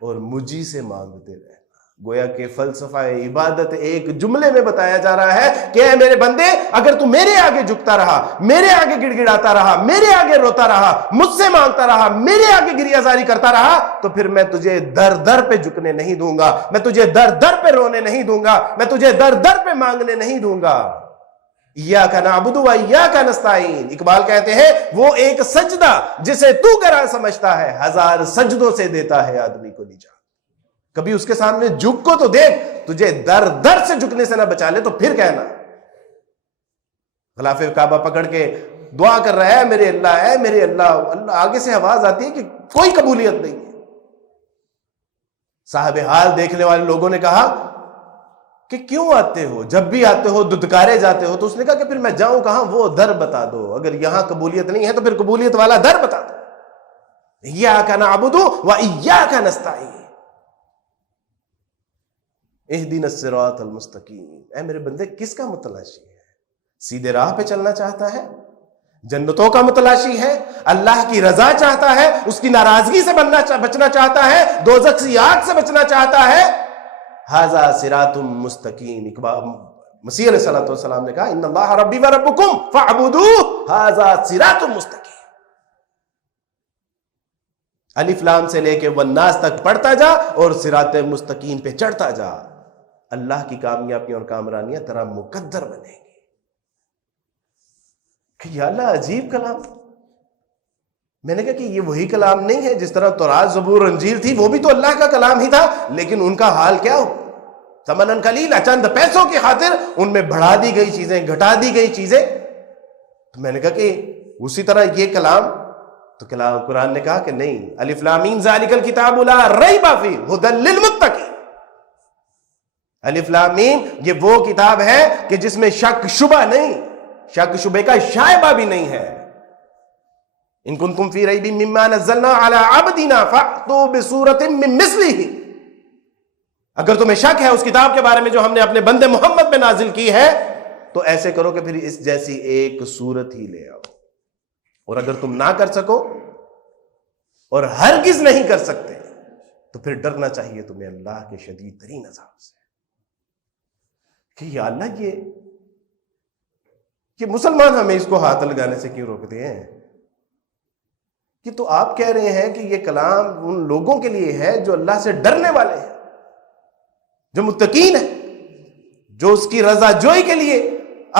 اور مجھی سے مانگتے رہنا۔ گویا کہ فلسفہ عبادت ایک جملے میں بتایا جا رہا ہے کہ اے میرے بندے، اگر تو میرے آگے جھکتا رہا، میرے آگے گڑ گڑاتا رہا، میرے آگے روتا رہا، مجھ سے مانگتا رہا، میرے آگے گریہ زاری کرتا رہا، تو پھر میں تجھے در در پہ جھکنے نہیں دوں گا، میں تجھے در در پہ رونے نہیں دوں گا، میں تجھے در در پہ مانگنے نہیں دوں گا۔ ایاک نعبد و ایاک نستعین، اقبال کہتے ہیں وہ ایک سجدہ جسے تو گراں سمجھتا ہے، ہزار سجدوں سے دیتا ہے آدمی کو نجات۔ کبھی اس کے سامنے جھک کو تو دیکھ، تجھے در در سے جھکنے سے نہ بچا لے تو پھر کہنا۔ غلاف کعبہ پکڑ کے دعا کر رہا ہے، میرے اللہ ہے، میرے اللہ، اللہ آگے سے آواز آتی ہے کہ کوئی قبولیت نہیں ہے۔ صاحب حال دیکھنے والے لوگوں نے کہا کہ کیوں آتے ہو، جب بھی آتے ہو ددکارے جاتے ہو؟ تو اس نے کہا کہ پھر میں جاؤں کہاں، وہ در بتا دو، اگر یہاں قبولیت نہیں ہے تو پھر قبولیت والا در بتا دو۔ ایاک نعبد و ایاک نستعین، اہدنا الصراط المستقیم۔ اے میرے بندے، کس کا متلاشی ہے؟ سیدھے راہ پہ چلنا چاہتا ہے، جنتوں کا متلاشی ہے، اللہ کی رضا چاہتا ہے، اس کی ناراضگی سے بچنا چاہتا ہے، دوزخ کی آگ سے بچنا چاہتا ہے، ھذا صراط مستقیم۔ مسیح علیہ الصلوۃ والسلام نے کہا ان اللہ ربی و ربکم فاعبدوہ ھذا صراط مستقیم۔ الف لام سے لے کے والناس تک پڑھتا جا اور صراط مستقیم پہ چڑھتا جا، اللہ کی کامیابیاں اور کامرانیاں تیرا مقدر بنیں گی۔ کہ یا اللہ عجیب کلام، میں نے کہا کہ یہ وہی کلام نہیں ہے جس طرح تورات زبور انجیل تھی، وہ بھی تو اللہ کا کلام ہی تھا، لیکن ان کا حال کیا ہو، ثمنن قلیلا، چند پیسوں کی خاطر ان میں بڑھا دی گئی چیزیں، گھٹا دی گئی چیزیں۔ تو میں نے کہا کہ اسی طرح یہ کلام، تو کلام قرآن نے کہا کہ نہیں، الف لام میم ذالک الکتاب لا ریب فیہ ھدی للمتقین، الف لام میم یہ وہ کتاب ہے کہ جس میں شک شبہ نہیں، شک شبے کا شائبہ بھی نہیں ہے۔ ان کنتم فی ریب مما نزلنا علی عبدنا فأتوا بسورۃ من مثلہ، اگر تمہیں شک ہے اس کتاب کے بارے میں جو ہم نے اپنے بندے محمد پہ نازل کی ہے، تو ایسے کرو کہ پھر اس جیسی ایک صورت ہی لے آؤ، اور اگر تم نہ کر سکو اور ہرگز نہیں کر سکتے تو پھر ڈرنا چاہیے تمہیں اللہ کے شدید ترین عذاب سے کہ یا اللہ یہ مسلمان ہمیں اس کو ہاتھ لگانے سے کیوں روکتے ہیں؟ کہ تو آپ کہہ رہے ہیں کہ یہ کلام ان لوگوں کے لیے ہے جو اللہ سے ڈرنے والے ہیں، جو متقین ہیں، جو اس کی رضا جوئی کے لیے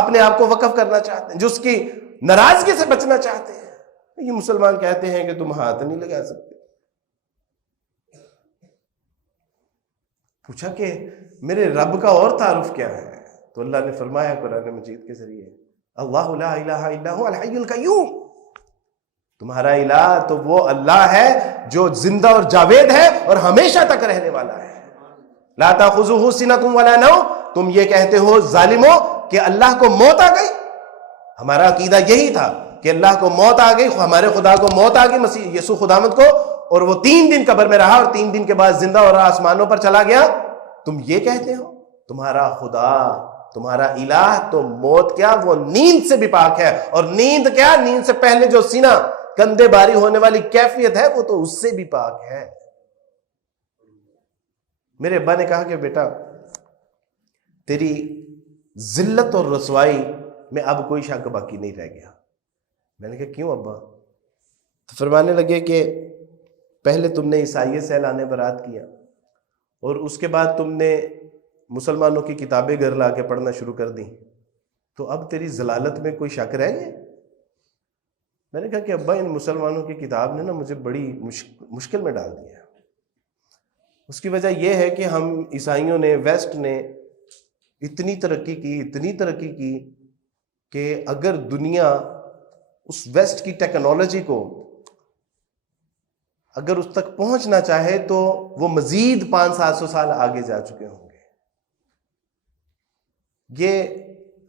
اپنے آپ کو وقف کرنا چاہتے ہیں، جو اس کی ناراضگی سے بچنا چاہتے ہیں۔ یہ مسلمان کہتے ہیں کہ تم ہاتھ نہیں لگا سکتے۔ پوچھا کہ میرے رب کا اور تعارف کیا ہے؟ تو اللہ نے فرمایا قرآن مجید کے ذریعے، اللہ لا الہ الا هو الحی القیوم، تمہارا الہ تو وہ اللہ ہے جو زندہ اور جاوید ہے اور ہمیشہ تک رہنے والا ہے۔ لا تاخذہ سنۃ ولا نوم، تم یہ کہتے ہو ظالموں کہ اللہ کو موت آ گئی، ہمارا عقیدہ یہی تھا کہ اللہ کو موت آ گئی، ہمارے خدا کو موت آ گئی، مسیح یسوع خداوند کو، اور وہ 3 دن قبر میں رہا اور 3 دن کے بعد زندہ اور آسمانوں پر چلا گیا۔ تم یہ کہتے ہو تمہارا خدا، تمہارا الہ تو موت کیا، وہ نیند سے بھی پاک ہے، اور نیند کیا، نیند سے پہلے جو سینہ کندھے باری ہونے والی کیفیت ہے وہ تو اس سے بھی پاک ہے۔ میرے ابا نے کہا کہ بیٹا تیری ذلت اور رسوائی میں اب کوئی شک باقی نہیں رہ گیا۔ میں نے کہا کیوں ابا؟ تو فرمانے لگے کہ پہلے تم نے عیسائیت سے اعلان برات کیا، اور اس کے بعد تم نے مسلمانوں کی کتابیں گھر لا کے پڑھنا شروع کر دی، تو اب تیری ضلالت میں کوئی شک رہ گیا؟ میں نے کہا کہ ابا ان مسلمانوں کی کتاب نے نا مجھے بڑی مشکل میں ڈال دیا۔ اس کی وجہ یہ ہے کہ ہم عیسائیوں نے، ویسٹ نے اتنی ترقی کی کہ اگر دنیا اس ویسٹ کی ٹیکنالوجی کو اگر اس تک پہنچنا چاہے تو وہ مزید 500-700 سال آگے جا چکے ہوں گے۔ یہ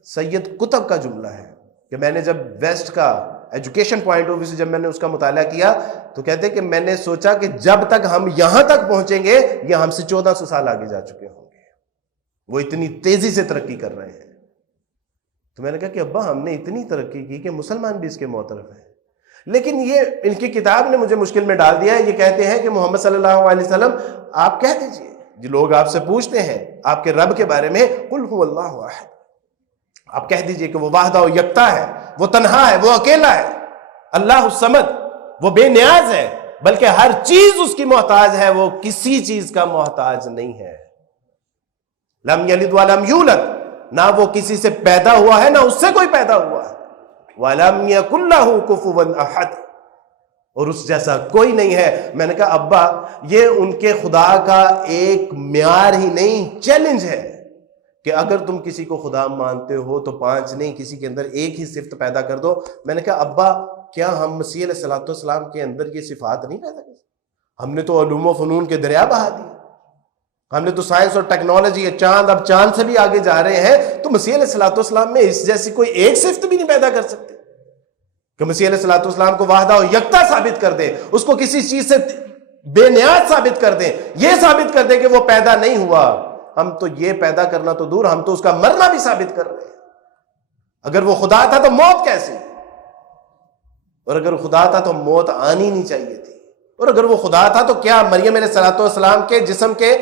سید قطب کا جملہ ہے کہ میں نے جب ویسٹ کا ایجوکیشن پوائنٹ آف ویو سے جب میں نے اس کا مطالعہ کیا تو کہتے کہ میں نے سوچا کہ جب تک ہم یہاں تک پہنچیں گے یہ ہم سے 1400 سال آگے جا چکے ہوں گے، وہ اتنی تیزی سے ترقی کر رہے ہیں۔ تو میں نے کہا کہ ابا ہم نے اتنی ترقی کی کہ مسلمان بھی اس کے معترف ہیں، لیکن یہ ان کی کتاب نے مجھے مشکل میں ڈال دیا ہے۔ یہ کہتے ہیں کہ محمد صلی اللہ علیہ وسلم آپ کہہ دیجئے، جو لوگ آپ سے پوچھتے ہیں آپ کے رب کے بارے میں، قل هو اللہ احد، آپ کہہ دیجئے کہ وہ واحدہ و یکتا ہے، وہ تنہا ہے، وہ اکیلا ہے، اللہ الصمد، وہ بے نیاز ہے، بلکہ ہر چیز اس کی محتاج ہے، وہ کسی چیز کا محتاج نہیں ہے۔ لم یلد ولم یولد، نہ وہ کسی سے پیدا ہوا ہے نہ اس سے کوئی پیدا ہوا ہے۔ وَلَمْ يَكُنْ لَهُ كُفُوًا أَحَدٌ، اور اس جیسا کوئی نہیں ہے۔ میں نے کہا ابا یہ ان کے خدا کا ایک معیار ہی نہیں، چیلنج ہے کہ اگر تم کسی کو خدا مانتے ہو تو 5 نہیں، کسی کے اندر ایک ہی صفت پیدا کر دو۔ میں نے کہا ابا کیا ہم مسیح علیہ السلام کے اندر یہ صفات نہیں پیدا کر سکتے؟ ہم نے تو علوم و فنون کے دریا بہا دیے، ہم نے تو سائنس اور ٹیکنالوجی، چاند، اب چاند سے بھی آگے جا رہے ہیں، تو مسیح علیہ السلام میں اس جیسی کوئی ایک صفت بھی نہیں پیدا کر سکتے کہ مسیح علیہ السلام کو واحدہ و یکتا ثابت کر دے، اس کو کسی چیز سے بے نیاز ثابت کر دیں، یہ ثابت کر دیں کہ وہ پیدا نہیں ہوا۔ ہم تو یہ پیدا کرنا تو دور، ہم تو اس کا مرنا بھی ثابت کر رہے ہیں۔ اگر وہ خدا تھا تو موت کیسی، اور اگر وہ خدا تھا تو موت آنی نہیں چاہیے تھی، اور اگر وہ خدا تھا تو کیا مریم علیہ السلام کے جسم کے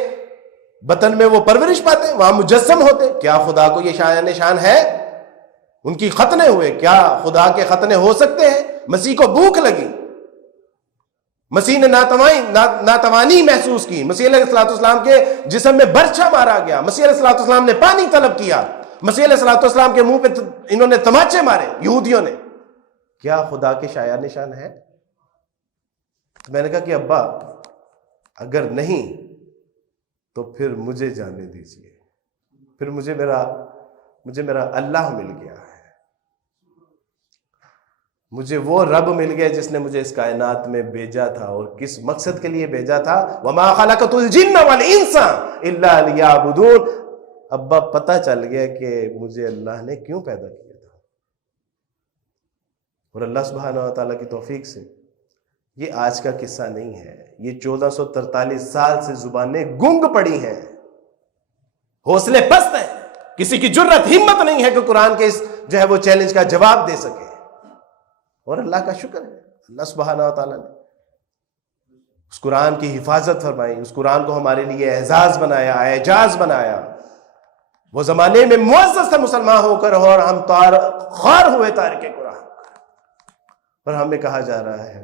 بطن میں وہ پرورش پاتے، وہاں مجسم ہوتے؟ کیا خدا کو یہ شایان نشان ہے؟ ان کی ختنے ہوئے، کیا خدا کے ختنے ہو سکتے ہیں؟ مسیح کو بھوک لگی، مسیح نے ناتوانی محسوس کی، مسیح علیہ السلام کے جسم میں برچھا مارا گیا، مسیح علیہ السلام نے پانی طلب کیا، مسیح علیہ السلام کے منہ پہ انہوں نے تماچے مارے یہودیوں نے۔ کیا خدا کے شایان نشان ہے؟ تو میں نے کہا کہ ابا اگر نہیں تو پھر مجھے جانے دیجیے، پھر مجھے میرا اللہ مل گیا ہے، مجھے وہ رب مل گیا جس نے مجھے اس کائنات میں بھیجا تھا اور کس مقصد کے لیے بھیجا تھا، وَمَا خَلَقْتُ الْجِنَّ وَالْإِنسَ إِلَّا لِيَعْبُدُونَ۔ ابا پتہ چل گیا کہ مجھے اللہ نے کیوں پیدا کیا تھا، اور اللہ سبحانہ و تعالیٰ کی توفیق سے یہ آج کا قصہ نہیں ہے، یہ 1443 سال سے زبانیں گنگ پڑی ہیں، حوصلے پست ہیں، کسی کی جرت ہمت نہیں ہے کہ قرآن کے اس وہ چیلنج کا جواب دے سکے۔ اور اللہ کا شکر ہے، اللہ سبحانہ و تعالیٰ نے اس قرآن کی حفاظت فرمائی، اس قرآن کو ہمارے لیے اعزاز بنایا، اعجاز بنایا۔ وہ زمانے میں معزز تھا مسلمان ہو کر، اور ہم خوار ہوئے تارک قرآن، اور ہمیں کہا جا رہا ہے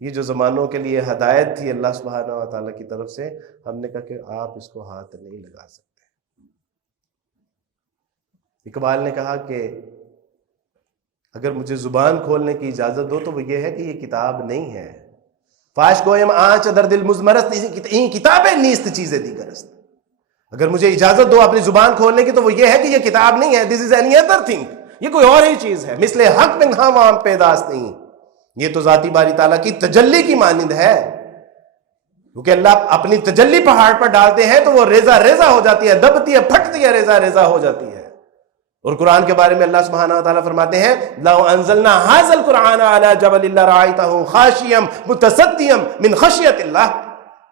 یہ جو زمانوں کے لیے ہدایت تھی اللہ سبحانہ و تعالیٰ کی طرف سے، ہم نے کہا کہ آپ اس کو ہاتھ نہیں لگا سکتے۔ اقبال نے کہا کہ اگر مجھے زبان کھولنے کی اجازت دو تو وہ یہ ہے کہ یہ کتاب نہیں ہے، فاش گویم آنچ در دل مزمرست این کتابیں نیست چیزیں دیگرست۔ اگر مجھے اجازت دو اپنی زبان کھولنے کی تو وہ یہ ہے کہ یہ کتاب نہیں ہے، دس از اینی ادر تھنگ، یہ کوئی اور ہی چیز ہے، مثل حق میں ہم عام پیداست نہیں، یہ تو ذاتی باری تعالیٰ کی تجلی کی مانند ہے، کیونکہ اللہ اپنی تجلی پہاڑ پر ڈالتے ہیں تو وہ ریزہ ریزہ ہو جاتی ہے، دبتی ہے، پھٹتی ہے، ریزہ ریزہ ہو جاتی ہے۔ اور قرآن کے بارے میں اللہ سبحانہ وتعالیٰ فرماتے ہیں لو انزلنا هذا القرآن على جبل لرأيته خاشعا متصدعا من خشیۃ اللہ،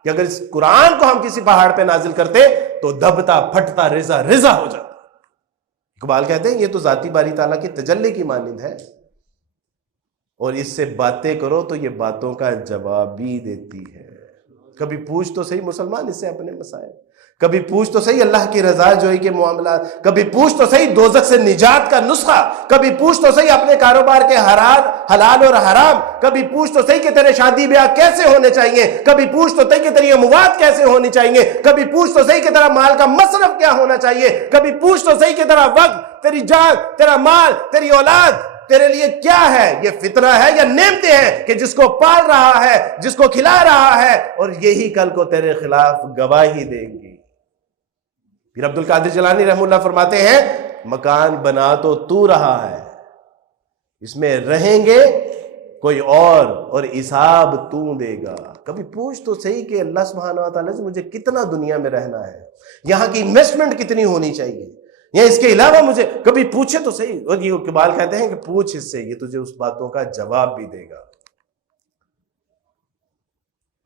کہ اگر اس قرآن کو ہم کسی پہاڑ پہ نازل کرتے تو دبتا پھٹتا ریزہ ریزہ ہو جاتا۔ اقبال کہتے ہیں یہ تو ذاتی باری تعالیٰ کی تجلی کی مانند ہے، اور اس سے باتیں کرو تو یہ باتوں کا جواب بھی دیتی ہے۔ کبھی پوچھ تو صحیح مسلمان اس سے اپنے مسائل، کبھی پوچھ تو صحیح اللہ کی رضا جوئی کے معاملات، کبھی پوچھ تو صحیح دوزخ سے نجات کا نسخہ، کبھی پوچھ تو صحیح اپنے کاروبار کے حلال اور حرام، کبھی پوچھ تو صحیح کہ تیرے شادی بیاہ کیسے ہونے چاہیے، کبھی پوچھ تو صحیح کہ تیری اموات کیسے ہونی چاہیے، کبھی پوچھ تو صحیح کہ تیرا مال کا مصرف کیا ہونا چاہیے، کبھی پوچھ تو صحیح کہ تیرا وقت، تیری جان، تیرا مال، تیری اولاد تیرے لیے کیا ہے، یہ فطرہ ہے یا نعمتیں ہیں کہ جس کو پال رہا ہے، جس کو کھلا رہا ہے، اور یہی کل کو تیرے خلاف گواہی دیں گی۔ پھر عبد القادر جیلانی رحمہ اللہ فرماتے ہیں مکان بنا تو رہا ہے، اس میں رہیں گے کوئی اور حساب تو دے گا۔ کبھی پوچھ تو صحیح کہ اللہ سبحانہ و تعالیٰ سے مجھے کتنا دنیا میں رہنا ہے، یہاں کی انویسٹمنٹ کتنی ہونی چاہیے، یا اس کے علاوہ مجھے کبھی پوچھے تو صحیح۔ اور یہ اقبال کہتے ہیں کہ پوچھ اس سے، یہ تجھے اس باتوں کا جواب بھی دے گا۔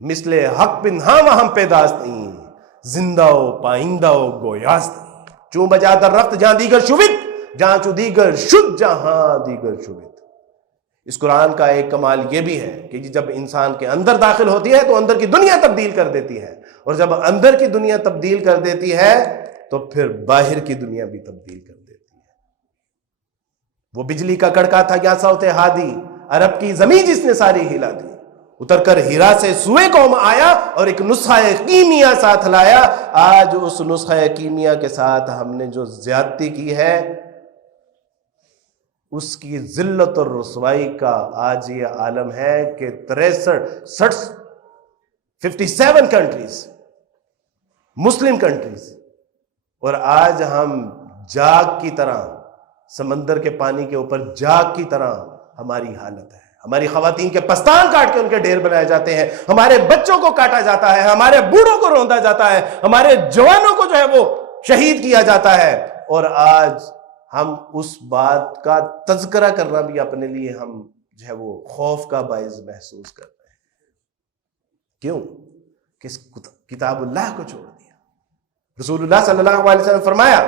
مثل حق بن ہم ہم پیداست نہیں، زندہ و پائندہ و گویاست نہیں، چون بجا در رفت جہاں دیگر شوید، جہاں چو دیگر شد جہاں دیگر شوید۔ اس قرآن کا ایک کمال یہ بھی ہے کہ جب انسان کے اندر داخل ہوتی ہے تو اندر کی دنیا تبدیل کر دیتی ہے، اور جب اندر کی دنیا تبدیل کر دیتی ہے تو پھر باہر کی دنیا بھی تبدیل کر دیتی ہے۔ وہ بجلی کا کڑکا تھا یا صوت ہادی، عرب کی زمین جس نے ساری ہلا دی، اتر کر ہیرا سے سوئے قوم آیا اور ایک نسخہ کیمیا ساتھ لایا۔ آج اس نسخہ کیمیا کے ساتھ ہم نے جو زیادتی کی ہے اس کی ذلت اور رسوائی کا آج یہ عالم ہے کہ 57 کنٹریز، مسلم کنٹریز، اور آج ہم جاگ کی طرح سمندر کے پانی کے اوپر جاگ کی طرح ہماری حالت ہے۔ ہماری خواتین کے پستان کاٹ کے ان کے ڈھیر بنائے جاتے ہیں، ہمارے بچوں کو کاٹا جاتا ہے، ہمارے بوڑھوں کو روندا جاتا ہے، ہمارے جوانوں کو وہ شہید کیا جاتا ہے، اور آج ہم اس بات کا تذکرہ کرنا بھی اپنے لیے ہم وہ خوف کا باعث محسوس کر رہے ہیں۔ کیوں؟ کہ اس کتاب اللہ کو چھوڑ دیا۔ رسول اللہ صلی اللہ علیہ وسلم فرمایا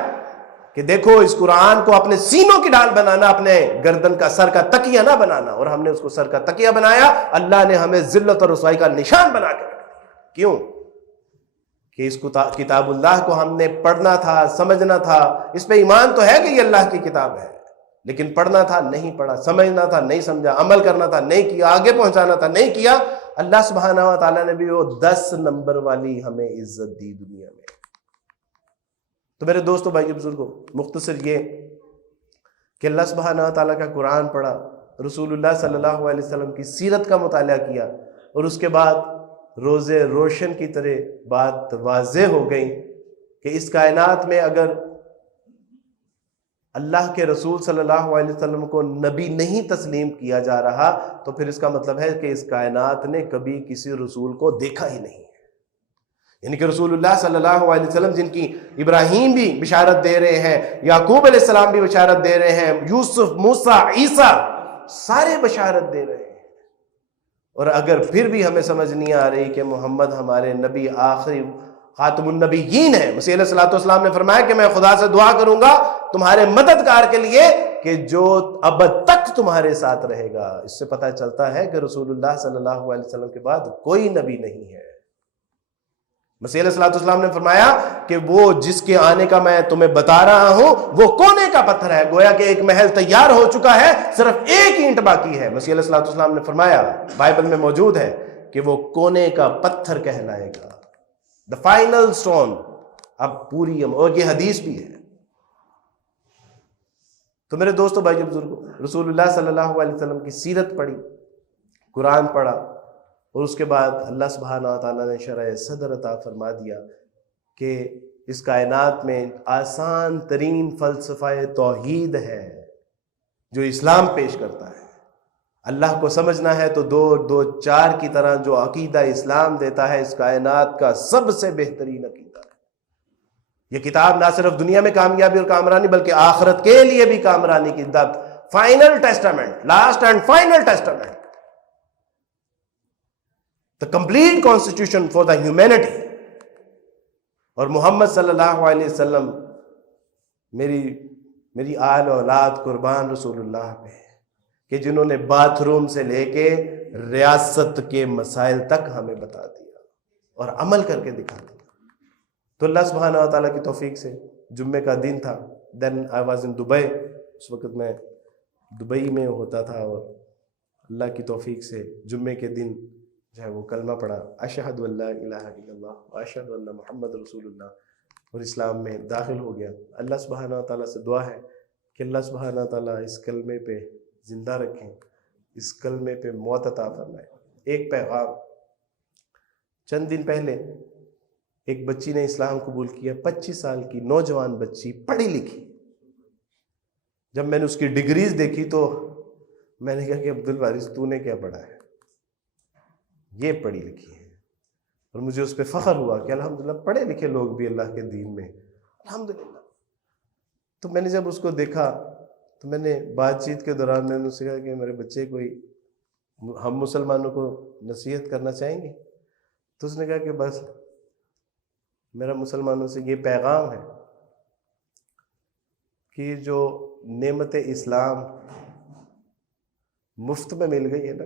کہ دیکھو اس قرآن کو اپنے سینوں کی ڈال بنانا، اپنے گردن کا سر کا تکیہ نہ بنانا، اور ہم نے اس کو سر کا تکیہ بنایا۔ اللہ نے ہمیں ذلت اور رسوائی کا نشان بنا کے رکھ دیا۔ کیوں؟ کہ اس کتاب اللہ کو ہم نے پڑھنا تھا، سمجھنا تھا، اس پہ ایمان تو ہے کہ یہ اللہ کی کتاب ہے، لیکن پڑھنا تھا نہیں پڑھا، سمجھنا تھا نہیں سمجھا، عمل کرنا تھا نہیں کیا، آگے پہنچانا تھا نہیں کیا۔ اللہ سبحانہ و تعالیٰ نے بھی وہ 10 نمبر والی ہمیں عزت دی دنیا میں۔ تو میرے دوستو، بھائیو، بزرگوں، مختصر یہ کہ اللہ سبحانہ و تعالیٰ کا قرآن پڑھا، رسول اللہ صلی اللہ علیہ وسلم کی سیرت کا مطالعہ کیا، اور اس کے بعد روز روشن کی طرح بات واضح ہو گئی کہ اس کائنات میں اگر اللہ کے رسول صلی اللہ علیہ وسلم کو نبی نہیں تسلیم کیا جا رہا تو پھر اس کا مطلب ہے کہ اس کائنات نے کبھی کسی رسول کو دیکھا ہی نہیں. یعنی کہ رسول اللہ صلی اللہ علیہ وسلم جن کی ابراہیم بھی بشارت دے رہے ہیں، یعقوب علیہ السلام بھی بشارت دے رہے ہیں، یوسف، موسیٰ، عیسیٰ سارے بشارت دے رہے ہیں، اور اگر پھر بھی ہمیں سمجھ نہیں آ رہی کہ محمد ہمارے نبی آخری خاتم النبیین ہے. مسیح علیہ الصلوۃ والسلام نے فرمایا کہ میں خدا سے دعا کروں گا تمہارے مددگار کے لیے کہ جو ابد تک تمہارے ساتھ رہے گا. اس سے پتہ چلتا ہے کہ رسول اللہ صلی اللہ علیہ وسلم کے بعد کوئی نبی نہیں ہے. مسیح علیہ الصلوۃ والسلام نے فرمایا کہ وہ جس کے آنے کا میں تمہیں بتا رہا ہوں وہ کونے کا پتھر ہے. گویا کہ ایک محل تیار ہو چکا ہے، صرف ایک اینٹ باقی ہے. مسیح علیہ الصلوۃ والسلام نے فرمایا، بائبل میں موجود ہے، کہ وہ کونے کا پتھر کہلائے گا، دا فائنل سٹون. اب پوری اور یہ حدیث بھی ہے. تو میرے دوستو، بھائی بزرگوں، رسول اللہ صلی اللہ علیہ وسلم کی سیرت پڑھی، قرآن پڑھا، اور اس کے بعد اللہ سبحانہ وتعالیٰ نے شرح صدر عطا فرما دیا کہ اس کائنات میں آسان ترین فلسفہ توحید ہے جو اسلام پیش کرتا ہے. اللہ کو سمجھنا ہے تو دو چار کی طرح جو عقیدہ اسلام دیتا ہے اس کائنات کا سب سے بہترین عقیدہ ہے. یہ کتاب نہ صرف دنیا میں کامیابی اور کامرانی بلکہ آخرت کے لیے بھی کامرانی کی final Testament, last and final Testament, the complete constitution for the humanity. اور محمد صلی اللہ علیہ وسلم میری آل اولاد قربان رسول اللہ پہ، کہ جنہوں نے باتھ روم سے لے کے ریاست کے مسائل تک ہمیں بتا دیا اور عمل کر کے دکھا دیا. تو اللہ سبحانہ وتعالیٰ کی توفیق سے جمعے کا دن تھا. then I was in Dubai. اس وقت میں دبئی میں ہوتا تھا، اور اللہ کی توفیق سے جمعے کے دن جو ہے وہ کلمہ پڑھا، اشہد ان لا الہ الا اللہ واشہد ان محمد رسول اللہ، اور اسلام میں داخل ہو گیا. اللہ سبحانہ وتعالیٰ سے دعا ہے کہ اللہ سبحانہ وتعالیٰ اس کلمے پہ زندہ رکھیں، اس کلمے پہ موت عطا فرمائے. ایک پیغام، چند دن پہلے ایک بچی نے اسلام قبول کیا، 25 سال کی نوجوان بچی، پڑھی لکھی. جب میں نے اس کی ڈگریز دیکھی تو میں نے کہا کہ عبدالوارث تو نے کیا پڑھا ہے؟ یہ پڑھی لکھی ہے. اور مجھے اس پہ فخر ہوا کہ الحمدللہ پڑھے لکھے لوگ بھی اللہ کے دین میں، الحمدللہ. تو میں نے جب اس کو دیکھا تو میں نے بات چیت کے دوران میں نے اس سے کہا کہ میرے بچے کوئی ہم مسلمانوں کو نصیحت کرنا چاہیں گے؟ تو اس نے کہا کہ بس میرا مسلمانوں سے یہ پیغام ہے کہ جو نعمت اسلام مفت میں مل گئی ہے نا،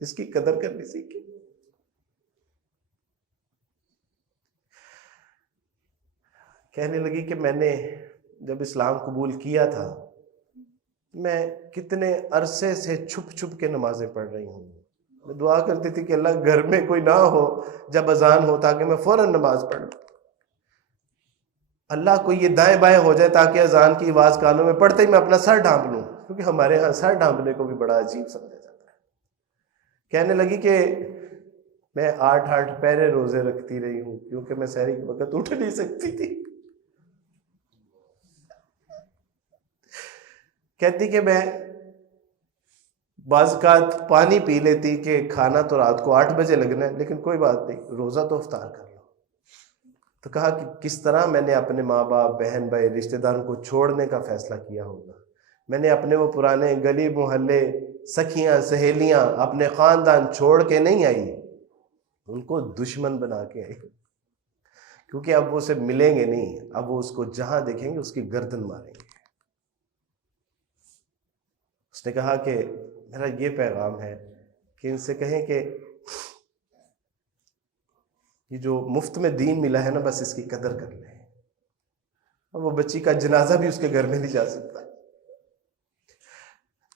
اس کی قدر کرنی سیکھیں. کہنے لگی کہ میں نے جب اسلام قبول کیا تھا میں کتنے عرصے سے چھپ چھپ کے نمازیں پڑھ رہی ہوں. میں دعا کرتی تھی کہ اللہ گھر میں کوئی نہ ہو جب اذان ہو تاکہ میں فوراً نماز پڑھ لوں. اللہ کو یہ دائیں بائیں ہو جائے تاکہ اذان کی آواز کانوں میں پڑتے ہی میں اپنا سر ڈھانپ لوں، کیونکہ ہمارے ہاں سر ڈھانپنے کو بھی بڑا عجیب سمجھا جاتا ہے. کہنے لگی کہ میں 8 پہرے روزے رکھتی رہی ہوں کیونکہ میں سحری کے وقت اٹھ نہیں سکتی تھی. کہتی کہ میں بعض اوقات پانی پی لیتی کہ کھانا تو رات کو 8 بجے لگنا ہے، لیکن کوئی بات نہیں، روزہ تو افطار کر لو. تو کہا کہ کس طرح میں نے اپنے ماں باپ، بہن بھائی، رشتہ داروں کو چھوڑنے کا فیصلہ کیا ہوگا. میں نے اپنے وہ پرانے گلی محلے، سکھیاں سہیلیاں، اپنے خاندان چھوڑ کے نہیں آئی، ان کو دشمن بنا کے آئی، کیونکہ اب وہ اسے ملیں گے نہیں، اب وہ اس کو جہاں دیکھیں گے اس کی گردن ماریں گے. اس نے کہا کہ میرا یہ پیغام ہے کہ ان سے کہیں کہ یہ جو مفت میں دین ملا ہے نا، بس اس کی قدر کر لیں. اب وہ بچی کا جنازہ بھی اس کے گھر میں نہیں جا سکتا،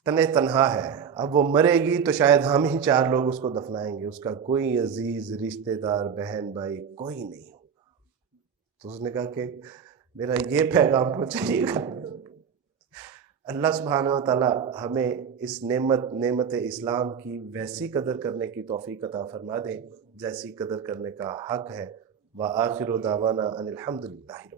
تنہا ہے. اب وہ مرے گی تو شاید ہم ہی 4 لوگ اس کو دفنائیں گے، اس کا کوئی عزیز رشتہ دار، بہن بھائی کوئی نہیں ہوگا. تو اس نے کہا کہ میرا یہ پیغام پہنچائیے گا اللہ سبحانہ و تعالی ہمیں اس نعمت اسلام کی ویسی قدر کرنے کی توفیق عطا فرما دے جیسی قدر کرنے کا حق ہے۔ وآخر دعوانا ان الحمد للہ۔